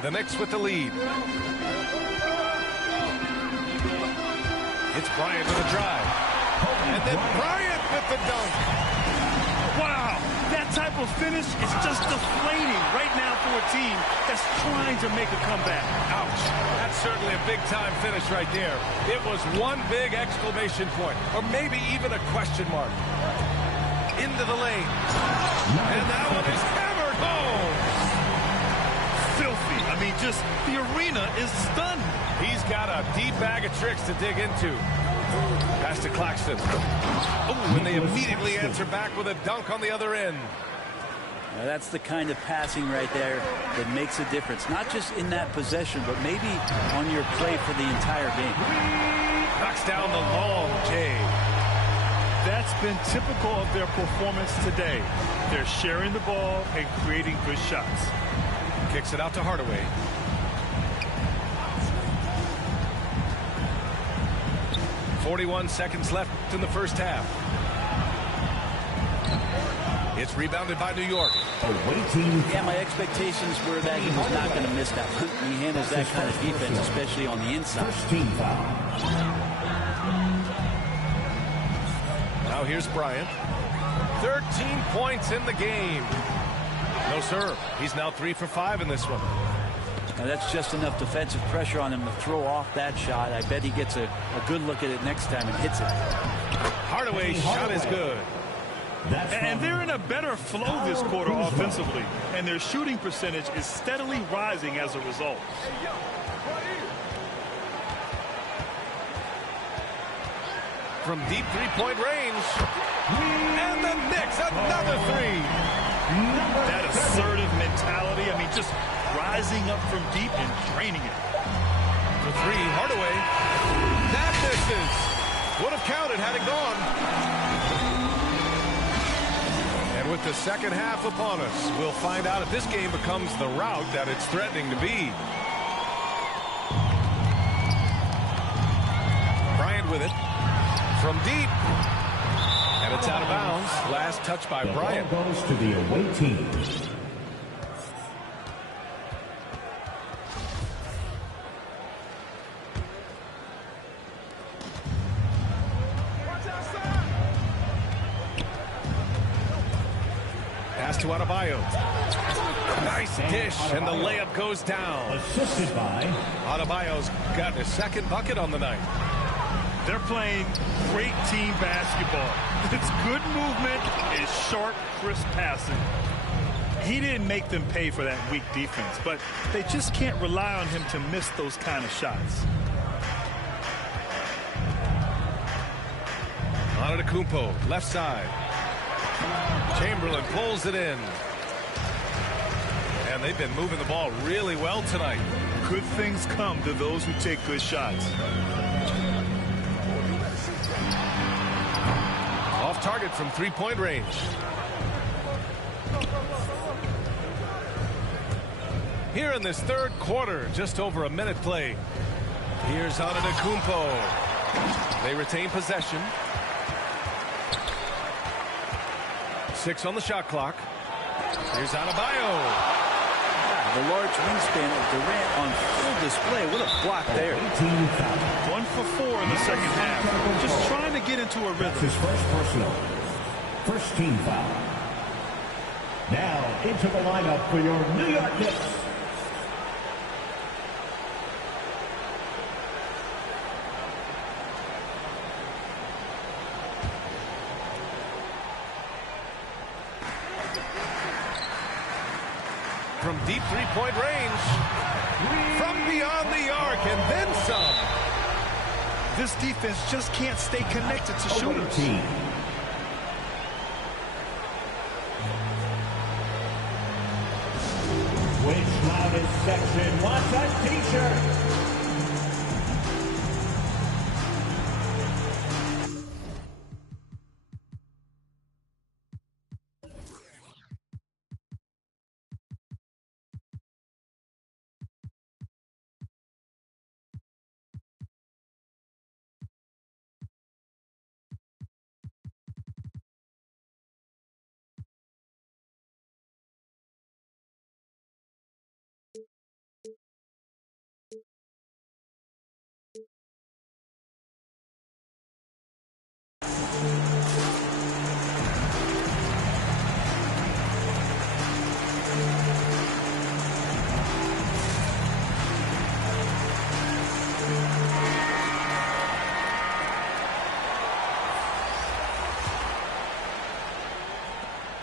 The Knicks with the lead. It's Bryant with a drive. And then Bryant with the dunk. Wow, that type of finish is just deflating right now for a team that's trying to make a comeback. Ouch. That's certainly a big-time finish right there. It was one big exclamation point, or maybe even a question mark. Into the lane. And that one is hammered home. Filthy. I mean, the arena is stunned. He's got a deep bag of tricks to dig into. Pass to Claxton. Oh, and they immediately answer back with a dunk on the other end. Now that's the kind of passing right there that makes a difference. Not just in that possession, but maybe on your play for the entire game. Knocks down the long J. That's been typical of their performance today. They're sharing the ball and creating good shots. Kicks it out to Hardaway. .41 seconds left in the first half. It's rebounded by New York. Yeah, my expectations were that he was not going to miss that one. He handles that kind of defense, especially on the inside. Now here's Bryant. 13 points in the game. No, sir. He's now 3 for 5 in this one. Now that's just enough defensive pressure on him to throw off that shot. I bet he gets a good look at it next time and hits it. Hardaway's shot is good. And they're in a better flow this quarter offensively, and their shooting percentage is steadily rising as a result. From deep three-point range. And the Knicks, another three. That assertive mentality, I mean, just rising up from deep and draining it. For three, Hardaway. That misses. Would have counted had it gone. And with the second half upon us, we'll find out if this game becomes the rout that it's threatening to be. Bryant with it. From deep. And it's out of bounds. Last touch by Bryant. Goes to the away team. Pass to Adebayo. Nice dish, and the layup goes down. Assisted by Adebayo's got his second bucket on the night. They're playing great team basketball. It's good movement, it's sharp, crisp passing. He didn't make them pay for that weak defense, but they just can't rely on him to miss those kind of shots. Antetokounmpo, left side. Chamberlain pulls it in. And they've been moving the ball really well tonight. Good things come to those who take good shots. Off target from three-point range. Here in this third quarter, just over a minute played. Here's Antetokounmpo. They retain possession. 6 on the shot clock. Here's Adebayo. The large wingspan of Durant on full display. What a block there. 1 for 4 in the second half. Just trying to get into a rhythm. His first personal. First team foul. Now into the lineup for your New York Knicks. From deep three-point range. From beyond the arc and then some. This defense just can't stay connected to shooters. Which loudest section wants a t-shirt?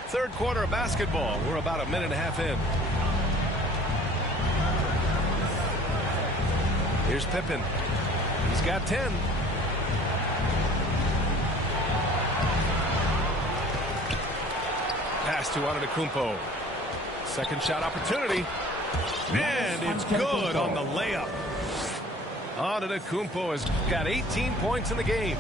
Third quarter of basketball. We're about a minute and a half in. Here's Pippen. He's got 10. Pass to Antetokounmpo. Second shot opportunity. And it's good on the layup. Antetokounmpo has got 18 points in the game.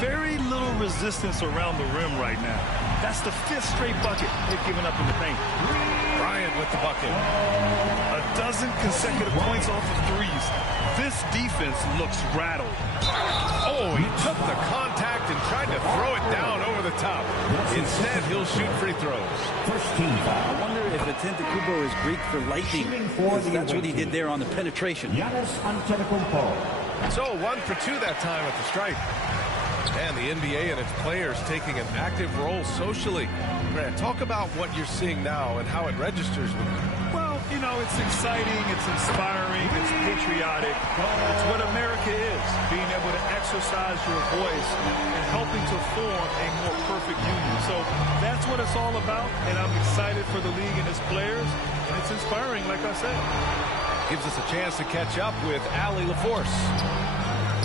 Very little resistance around the rim right now. That's the 5th straight bucket they've given up in the paint. Bryant with the bucket. A dozen consecutive points off of threes. This defense looks rattled. Oh, he took the contact and tried to throw it down over the top. Instead, he'll shoot free throws. First team foul. I wonder if Antetokounmpo is Greek for lightning. That's what he did there on the penetration. Giannis Antetokounmpo. So 1 for 2 that time at the stripe. And the NBA and its players taking an active role socially. Grant, talk about what you're seeing now and how it registers with you. Well, you know, it's exciting, it's inspiring, it's patriotic. It's what America is, being able to exercise your voice and helping to form a more perfect union. So that's what it's all about, and I'm excited for the league and its players, and it's inspiring, like I said. Gives us a chance to catch up with Allie LaForce.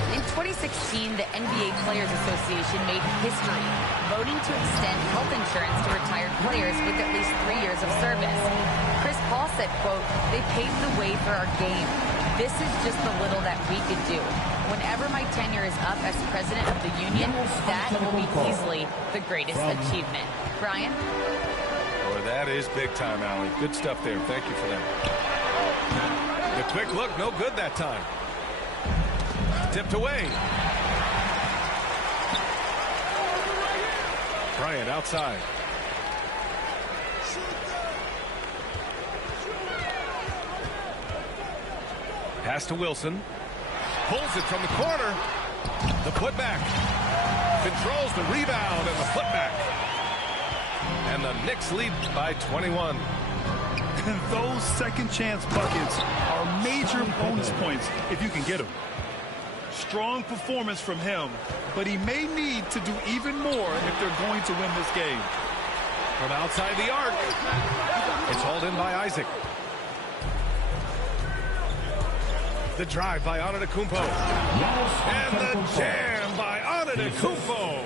In 2016, the NBA Players Association made history, voting to extend health insurance to retired players with at least 3 years of service. Chris Paul said, quote, "They paved the way for our game. This is just the little that we could do. Whenever my tenure is up as president of the union, that will be easily the greatest achievement." Brian? Boy, that is big time, Allie. Good stuff there. Thank you for that. The quick look, no good that time. Tipped away. Bryant outside. Pass to Wilson. Pulls it from the corner. The putback. Controls the rebound and the putback. And the Knicks lead by 21. And those second chance buckets are major bonus points if you can get them. Strong performance from him, but he may need to do even more if they're going to win this game. From outside the arc. It's hauled in by Isaac. The drive by Antetokounmpo. And the jam by Antetokounmpo.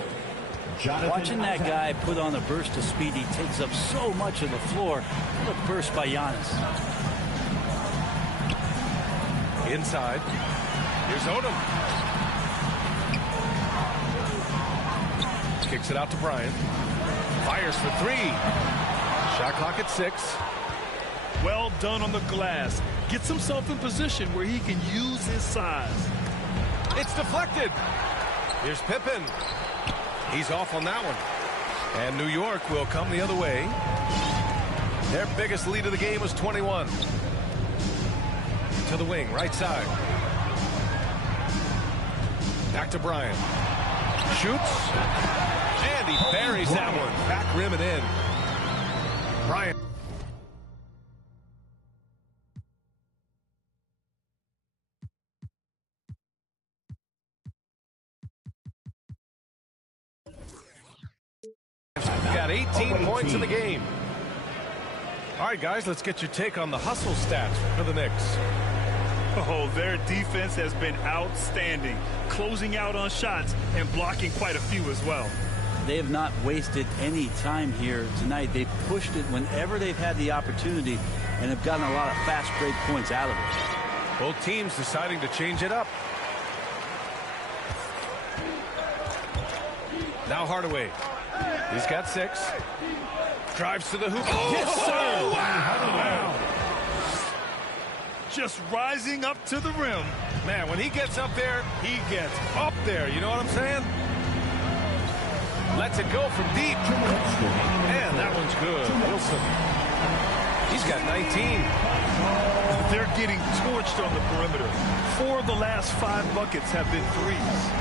Watching that guy put on a burst of speed, he takes up so much of the floor. What a burst by Giannis. Inside. Here's Odom. Kicks it out to Bryant. Fires for 3. Shot clock at 6. Well done on the glass. Gets himself in position where he can use his size. It's deflected. Here's Pippen. He's off on that one. And New York will come the other way. Their biggest lead of the game was 21. To the wing, right side. Back to Bryant. Shoots. And he buries that one. Back rim and in. Bryant. Got 18 points in the game. All right, guys, let's get your take on the hustle stats for the Knicks. Oh, their defense has been outstanding, closing out on shots and blocking quite a few as well. They have not wasted any time here tonight. They've pushed it whenever they've had the opportunity and have gotten a lot of fast break points out of it. Both teams deciding to change it up. Now Hardaway. He's got 6. Drives to the hoop. Oh, yes, sir. Wow. Just rising up to the rim. Man, when he gets up there, he gets up there. You know what I'm saying? Lets it go from deep. And that one's good. Wilson. He's got 19. They're getting torched on the perimeter. 4 of the last 5 buckets have been threes.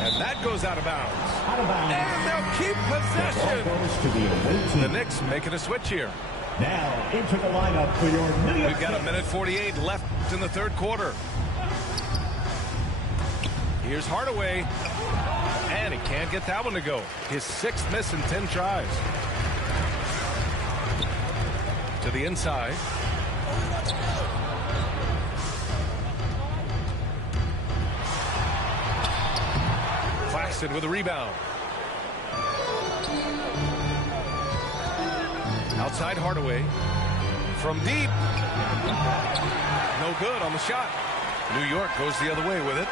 And that goes out of bounds. And they'll keep possession. The Knicks making a switch here. Now into the lineup for your New York. We've got 1:48 left in the third quarter. Here's Hardaway. And he can't get that one to go. His 6th miss in 10 tries. To the inside. Claxton with a rebound. Outside Hardaway. From deep. No good on the shot. New York goes the other way with it.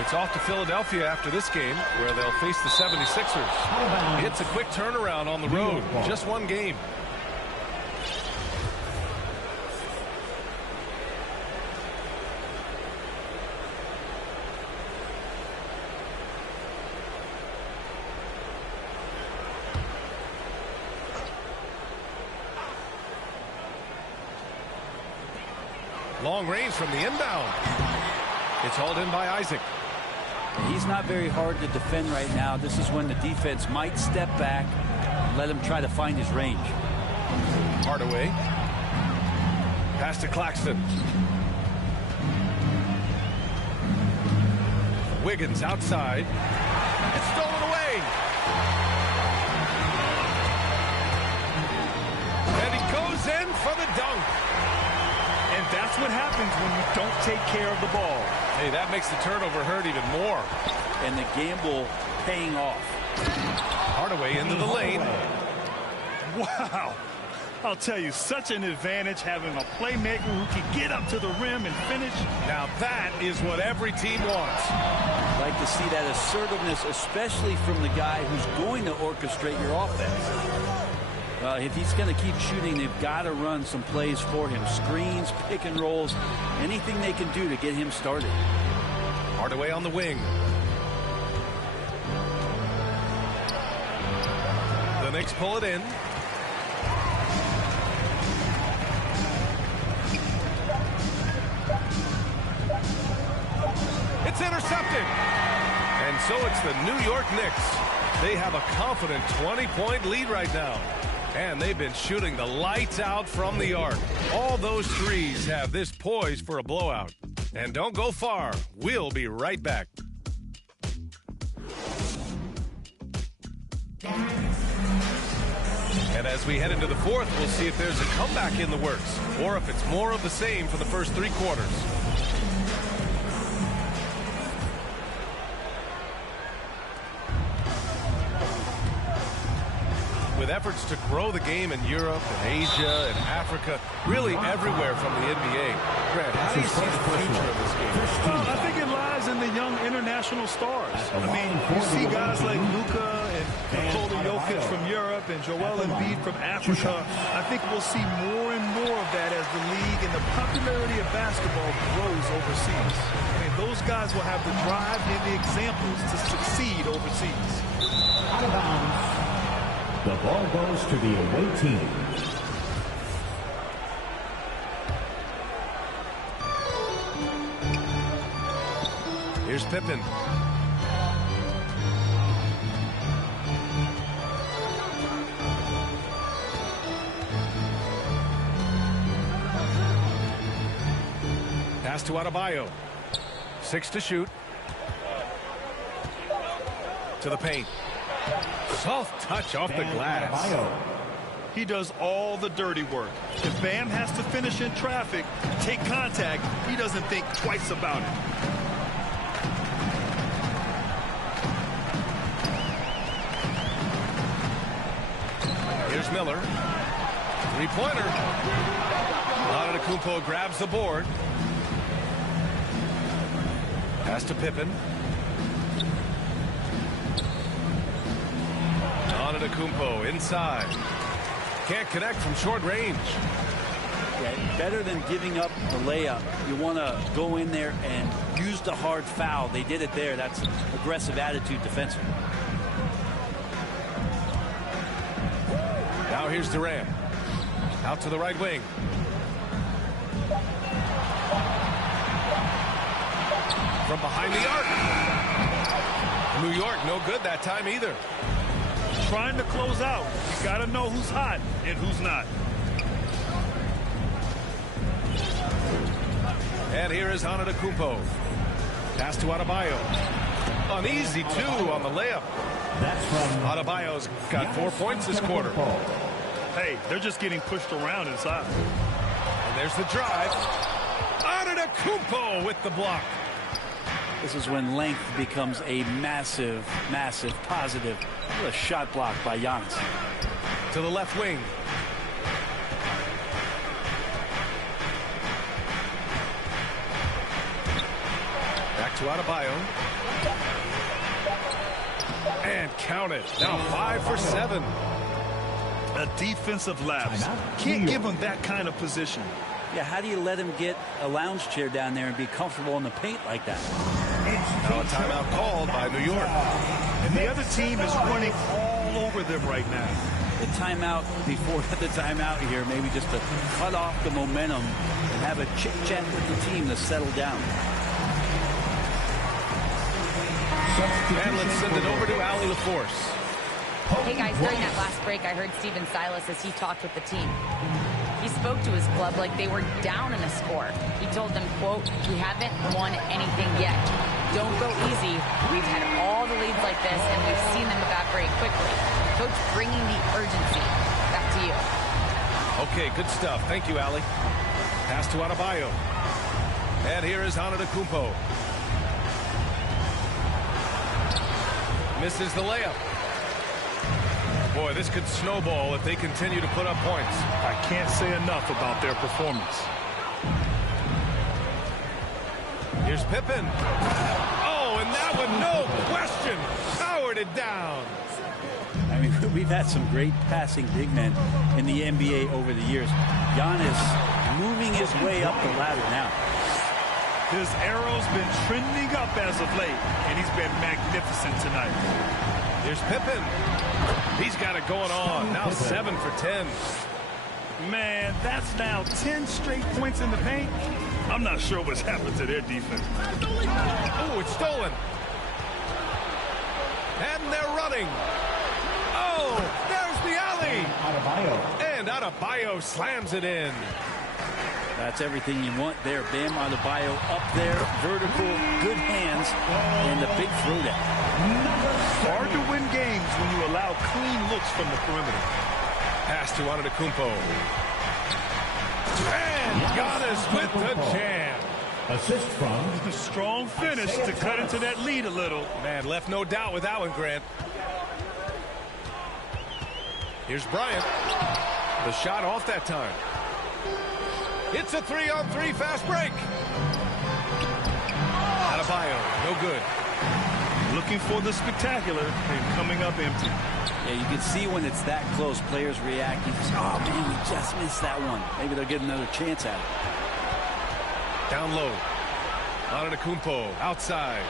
It's off to Philadelphia after this game, where they'll face the 76ers. It's a quick turnaround on the road. Just one game. Long range from the inbound. It's hauled in by Isaac. He's not very hard to defend right now. This is when the defense might step back and let him try to find his range. Hardaway. Pass to Claxton. Wiggins outside. It's stolen away. And he goes in for the dunk. And that's what happens when you don't take care of the ball. Hey, that makes the turnover hurt even more. And the gamble paying off. Hardaway into the lane. Wow. I'll tell you, such an advantage having a playmaker who can get up to the rim and finish. Now that is what every team wants. I'd like to see that assertiveness, especially from the guy who's going to orchestrate your offense. If he's going to keep shooting, they've got to run some plays for him. Screens, pick and rolls, anything they can do to get him started. Hardaway on the wing. The Knicks pull it in. It's intercepted. And so it's the New York Knicks. They have a confident 20-point lead right now. And they've been shooting the lights out from the arc. All those threes have this poised for a blowout. And don't go far. We'll be right back. And as we head into the fourth, we'll see if there's a comeback in the works, or if it's more of the same for the first three quarters. With efforts to grow the game in Europe and Asia and Africa, really everywhere from the NBA. Grant, how do you see the future of this game? Well, I think it lies in the young international stars. I mean, you see guys like Luka and Nikola Jokic from Europe and Joel Embiid from Africa. I think we'll see more and more of that as the league and the popularity of basketball grows overseas. I mean, those guys will have the drive and the examples to succeed overseas. Out of bounds. The ball goes to the away team. Here's Pippen. Pass to Adebayo. 6 to shoot. To the paint. Soft touch off the glass. He does all the dirty work. If Bam has to finish in traffic, take contact, he doesn't think twice about it. Here's Miller. Three-pointer. Antetokounmpo grabs the board. Pass to Pippen. Antetokounmpo inside. Can't connect from short range. Yeah, better than giving up the layup. You want to go in there and use the hard foul. They did it there. That's aggressive attitude defensively. Now here's Durant. Out to the right wing. From behind the arc. New York no good that time either. Trying to close out. You got to know who's hot and who's not. And here is Antetokounmpo. Pass to Adebayo. An easy two on the layup. That's from Adebayo's got 4 points this quarter. Hey, they're just getting pushed around inside. And there's the drive. Antetokounmpo with the block. This is when length becomes a massive, massive positive. What a shot block by Giannis. To the left wing. Back to Adebayo. And count it. Now 5 for 7. A defensive lapse. Can't give him that kind of position. Yeah, how do you let him get a lounge chair down there and be comfortable in the paint like that? Now a timeout called by New York. And the other team is running all over them right now. The timeout before the timeout here, maybe just to cut off the momentum and have a chit-chat with the team to settle down. And let's send it over to Allie LaForce. Hey guys, during that last break, I heard Stephen Silas as he talked with the team. He spoke to his club like they were down in a score. He told them, quote, "We haven't won anything yet. Don't go easy. We've had all the leads like this, and we've seen them evaporate quickly." Coach bringing the urgency. Back to you. Okay, good stuff. Thank you, Allie. Pass to Adebayo. And here is Antetokounmpo. Misses the layup. Boy, this could snowball if they continue to put up points. I can't say enough about their performance. Here's Pippen. Oh, and that one, no question, powered it down. I mean, we've had some great passing big men in the NBA over the years. Giannis moving his way up the ladder now. His arrow's been trending up as of late, and he's been magnificent tonight. Here's Pippen. He's got it going on. Now 7 for 10. Man, that's now 10 straight points in the paint. I'm not sure what's happened to their defense. Oh, it's stolen. And they're running. Oh, there's the alley. And Adebayo slams it in. That's everything you want there. Bam Adebayo up there, vertical, good hands, and the big throwdown. Hard to win games when you allow clean looks from the perimeter. Pass to Antetokounmpo. And Giannis with the jam. Assist from a strong finish to cut into that lead a little. Man, left no doubt with that one, Grant. Here's Bryant. The shot off that time. It's a 3-on-3 fast break. Adebayo, no good. Looking for the spectacular and coming up empty. Yeah, you can see when it's that close, players react. You just, oh, man, we just missed that one. Maybe they'll get another chance at it. Down low. Antetokounmpo outside.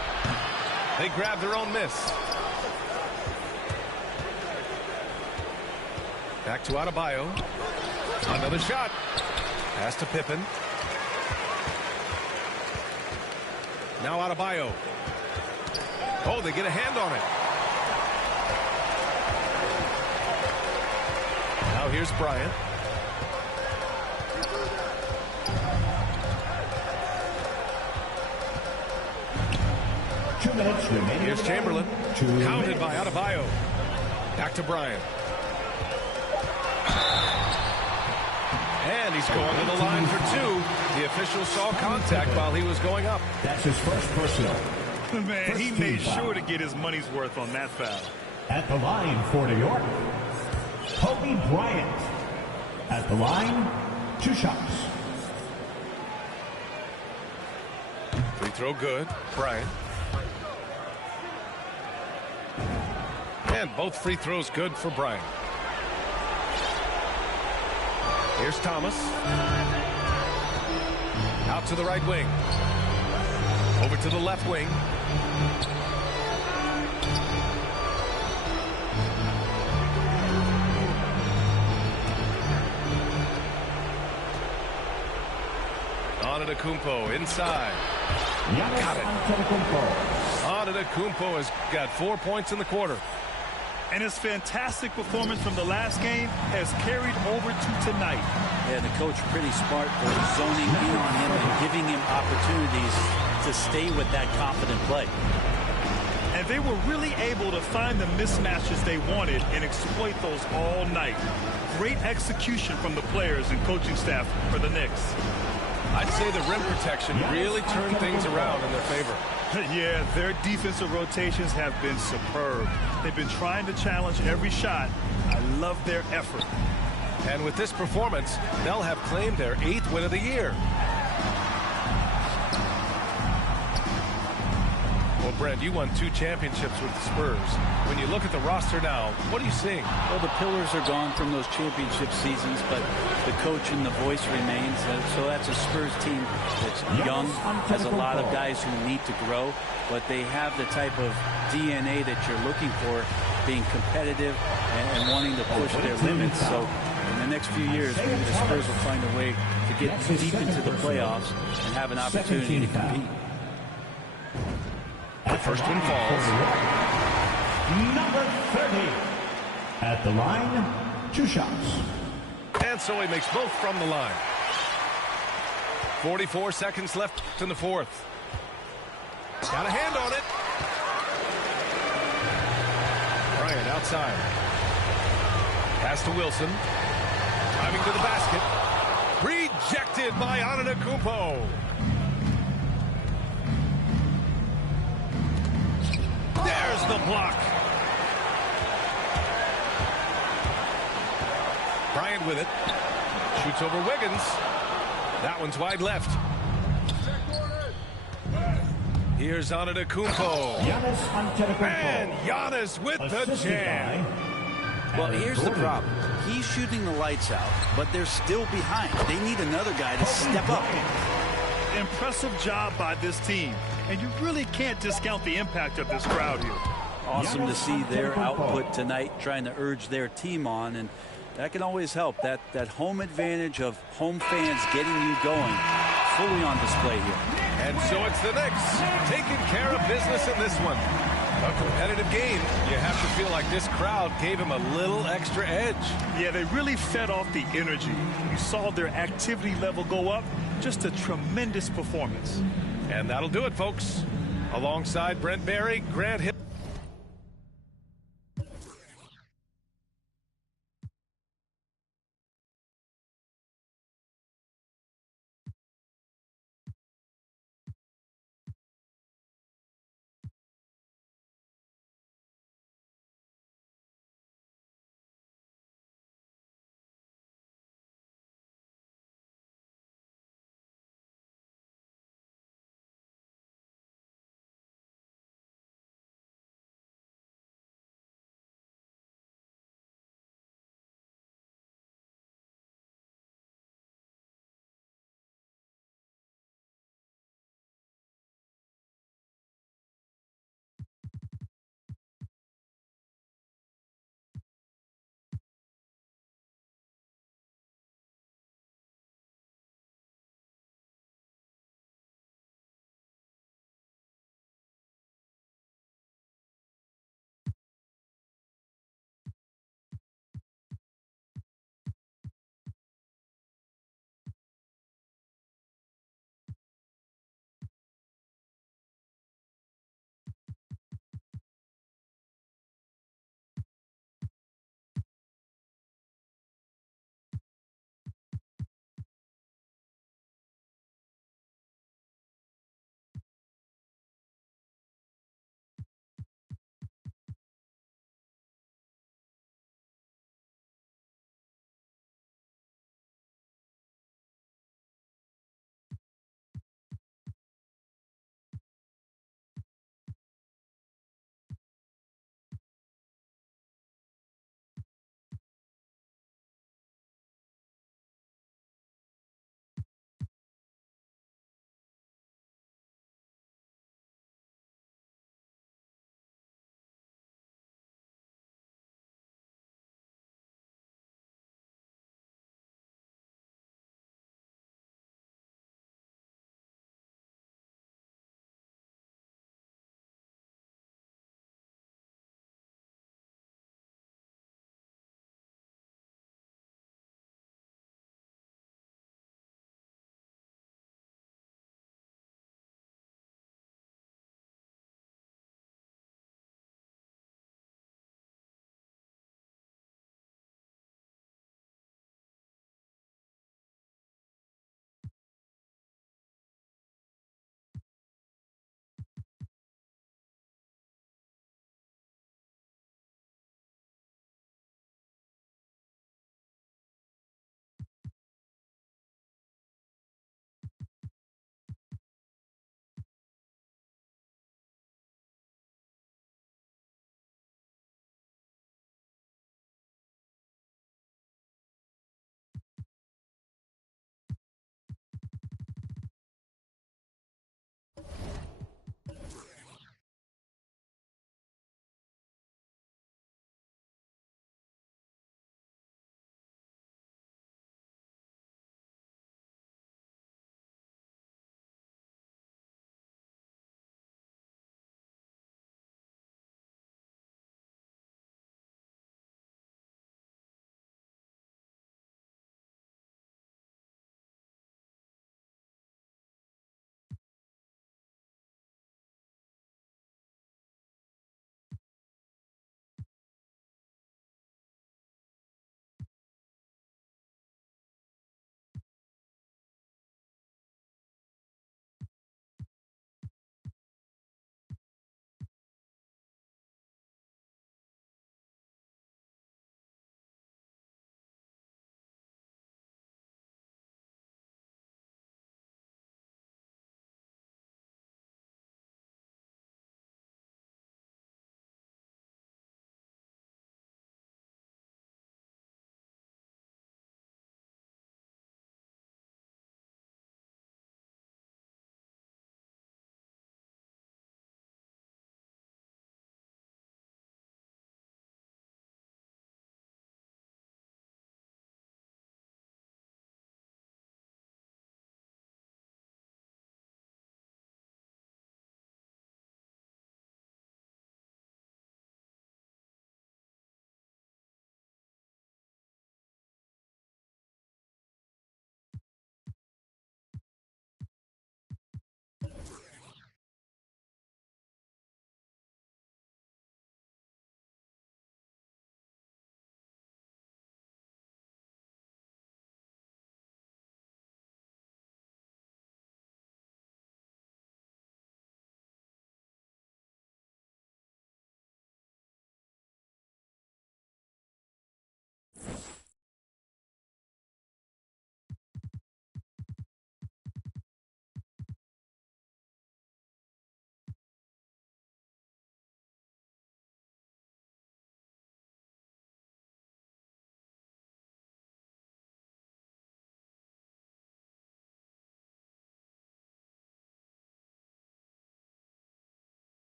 They grab their own miss. Back to Adebayo. Another shot. Pass to Pippen. Now Adebayo. Oh, they get a hand on it. Now here's Bryant. Here's Chamberlain. Counted by Adebayo. Back to Bryant. And he's going to the line for two. The official saw contact while he was going up. That's his first personal. Man, he made sure to get his money's worth on that foul. At the line for New York, Kobe Bryant. At the line, 2 shots. Free throw good. Bryant. And both free throws good for Bryant. Here's Thomas. Out to the right wing. Over to the left wing. Antetokounmpo inside. Got it. Antetokounmpo has got 4 points in the quarter. And his fantastic performance from the last game has carried over to tonight. Yeah, the coach pretty smart for zoning in on him and giving him opportunities to stay with that confident play. And they were really able to find the mismatches they wanted and exploit those all night. Great execution from the players and coaching staff for the Knicks. I'd say the rim protection really turned things around in their favor. Yeah, their defensive rotations have been superb. They've been trying to challenge every shot. I love their effort. And with this performance, they'll have claimed their 8th win of the year. Well, Brent, you won 2 championships with the Spurs. When you look at the roster now, what are you seeing? Well, the pillars are gone from those championship seasons, but the coach and the voice remains. So that's a Spurs team that's young, has a lot of guys who need to grow, but they have the type of DNA that you're looking for, being competitive and wanting to push their limits. So in the next few years, maybe the Spurs will find a way to get deep into the playoffs and have an opportunity to compete. The first one falls. Number 30. At the line, 2 shots. And so he makes both from the line. 44 seconds left in the 4th. Got a hand on it. Bryant outside. Pass to Wilson. Driving to the basket. Rejected by Antetokounmpo. There's the block. Bryant with it. Shoots over Wiggins. That one's wide left. Here's Antetokounmpo. And Giannis with the jam. Well, here's the problem. He's shooting the lights out, but they're still behind. They need another guy to step up. Impressive job by this team, and you really can't discount the impact of this crowd here. Awesome to see their output tonight, trying to urge their team on, and that can always help. That home advantage of home fans getting you going, fully on display here. And so it's the Knicks taking care of business in this one. A competitive game. You have to feel like this crowd gave him a little extra edge. Yeah, they really fed off the energy. You saw their activity level go up. Just a tremendous performance. And that'll do it, folks. Alongside Brent Barry, Grant Hill.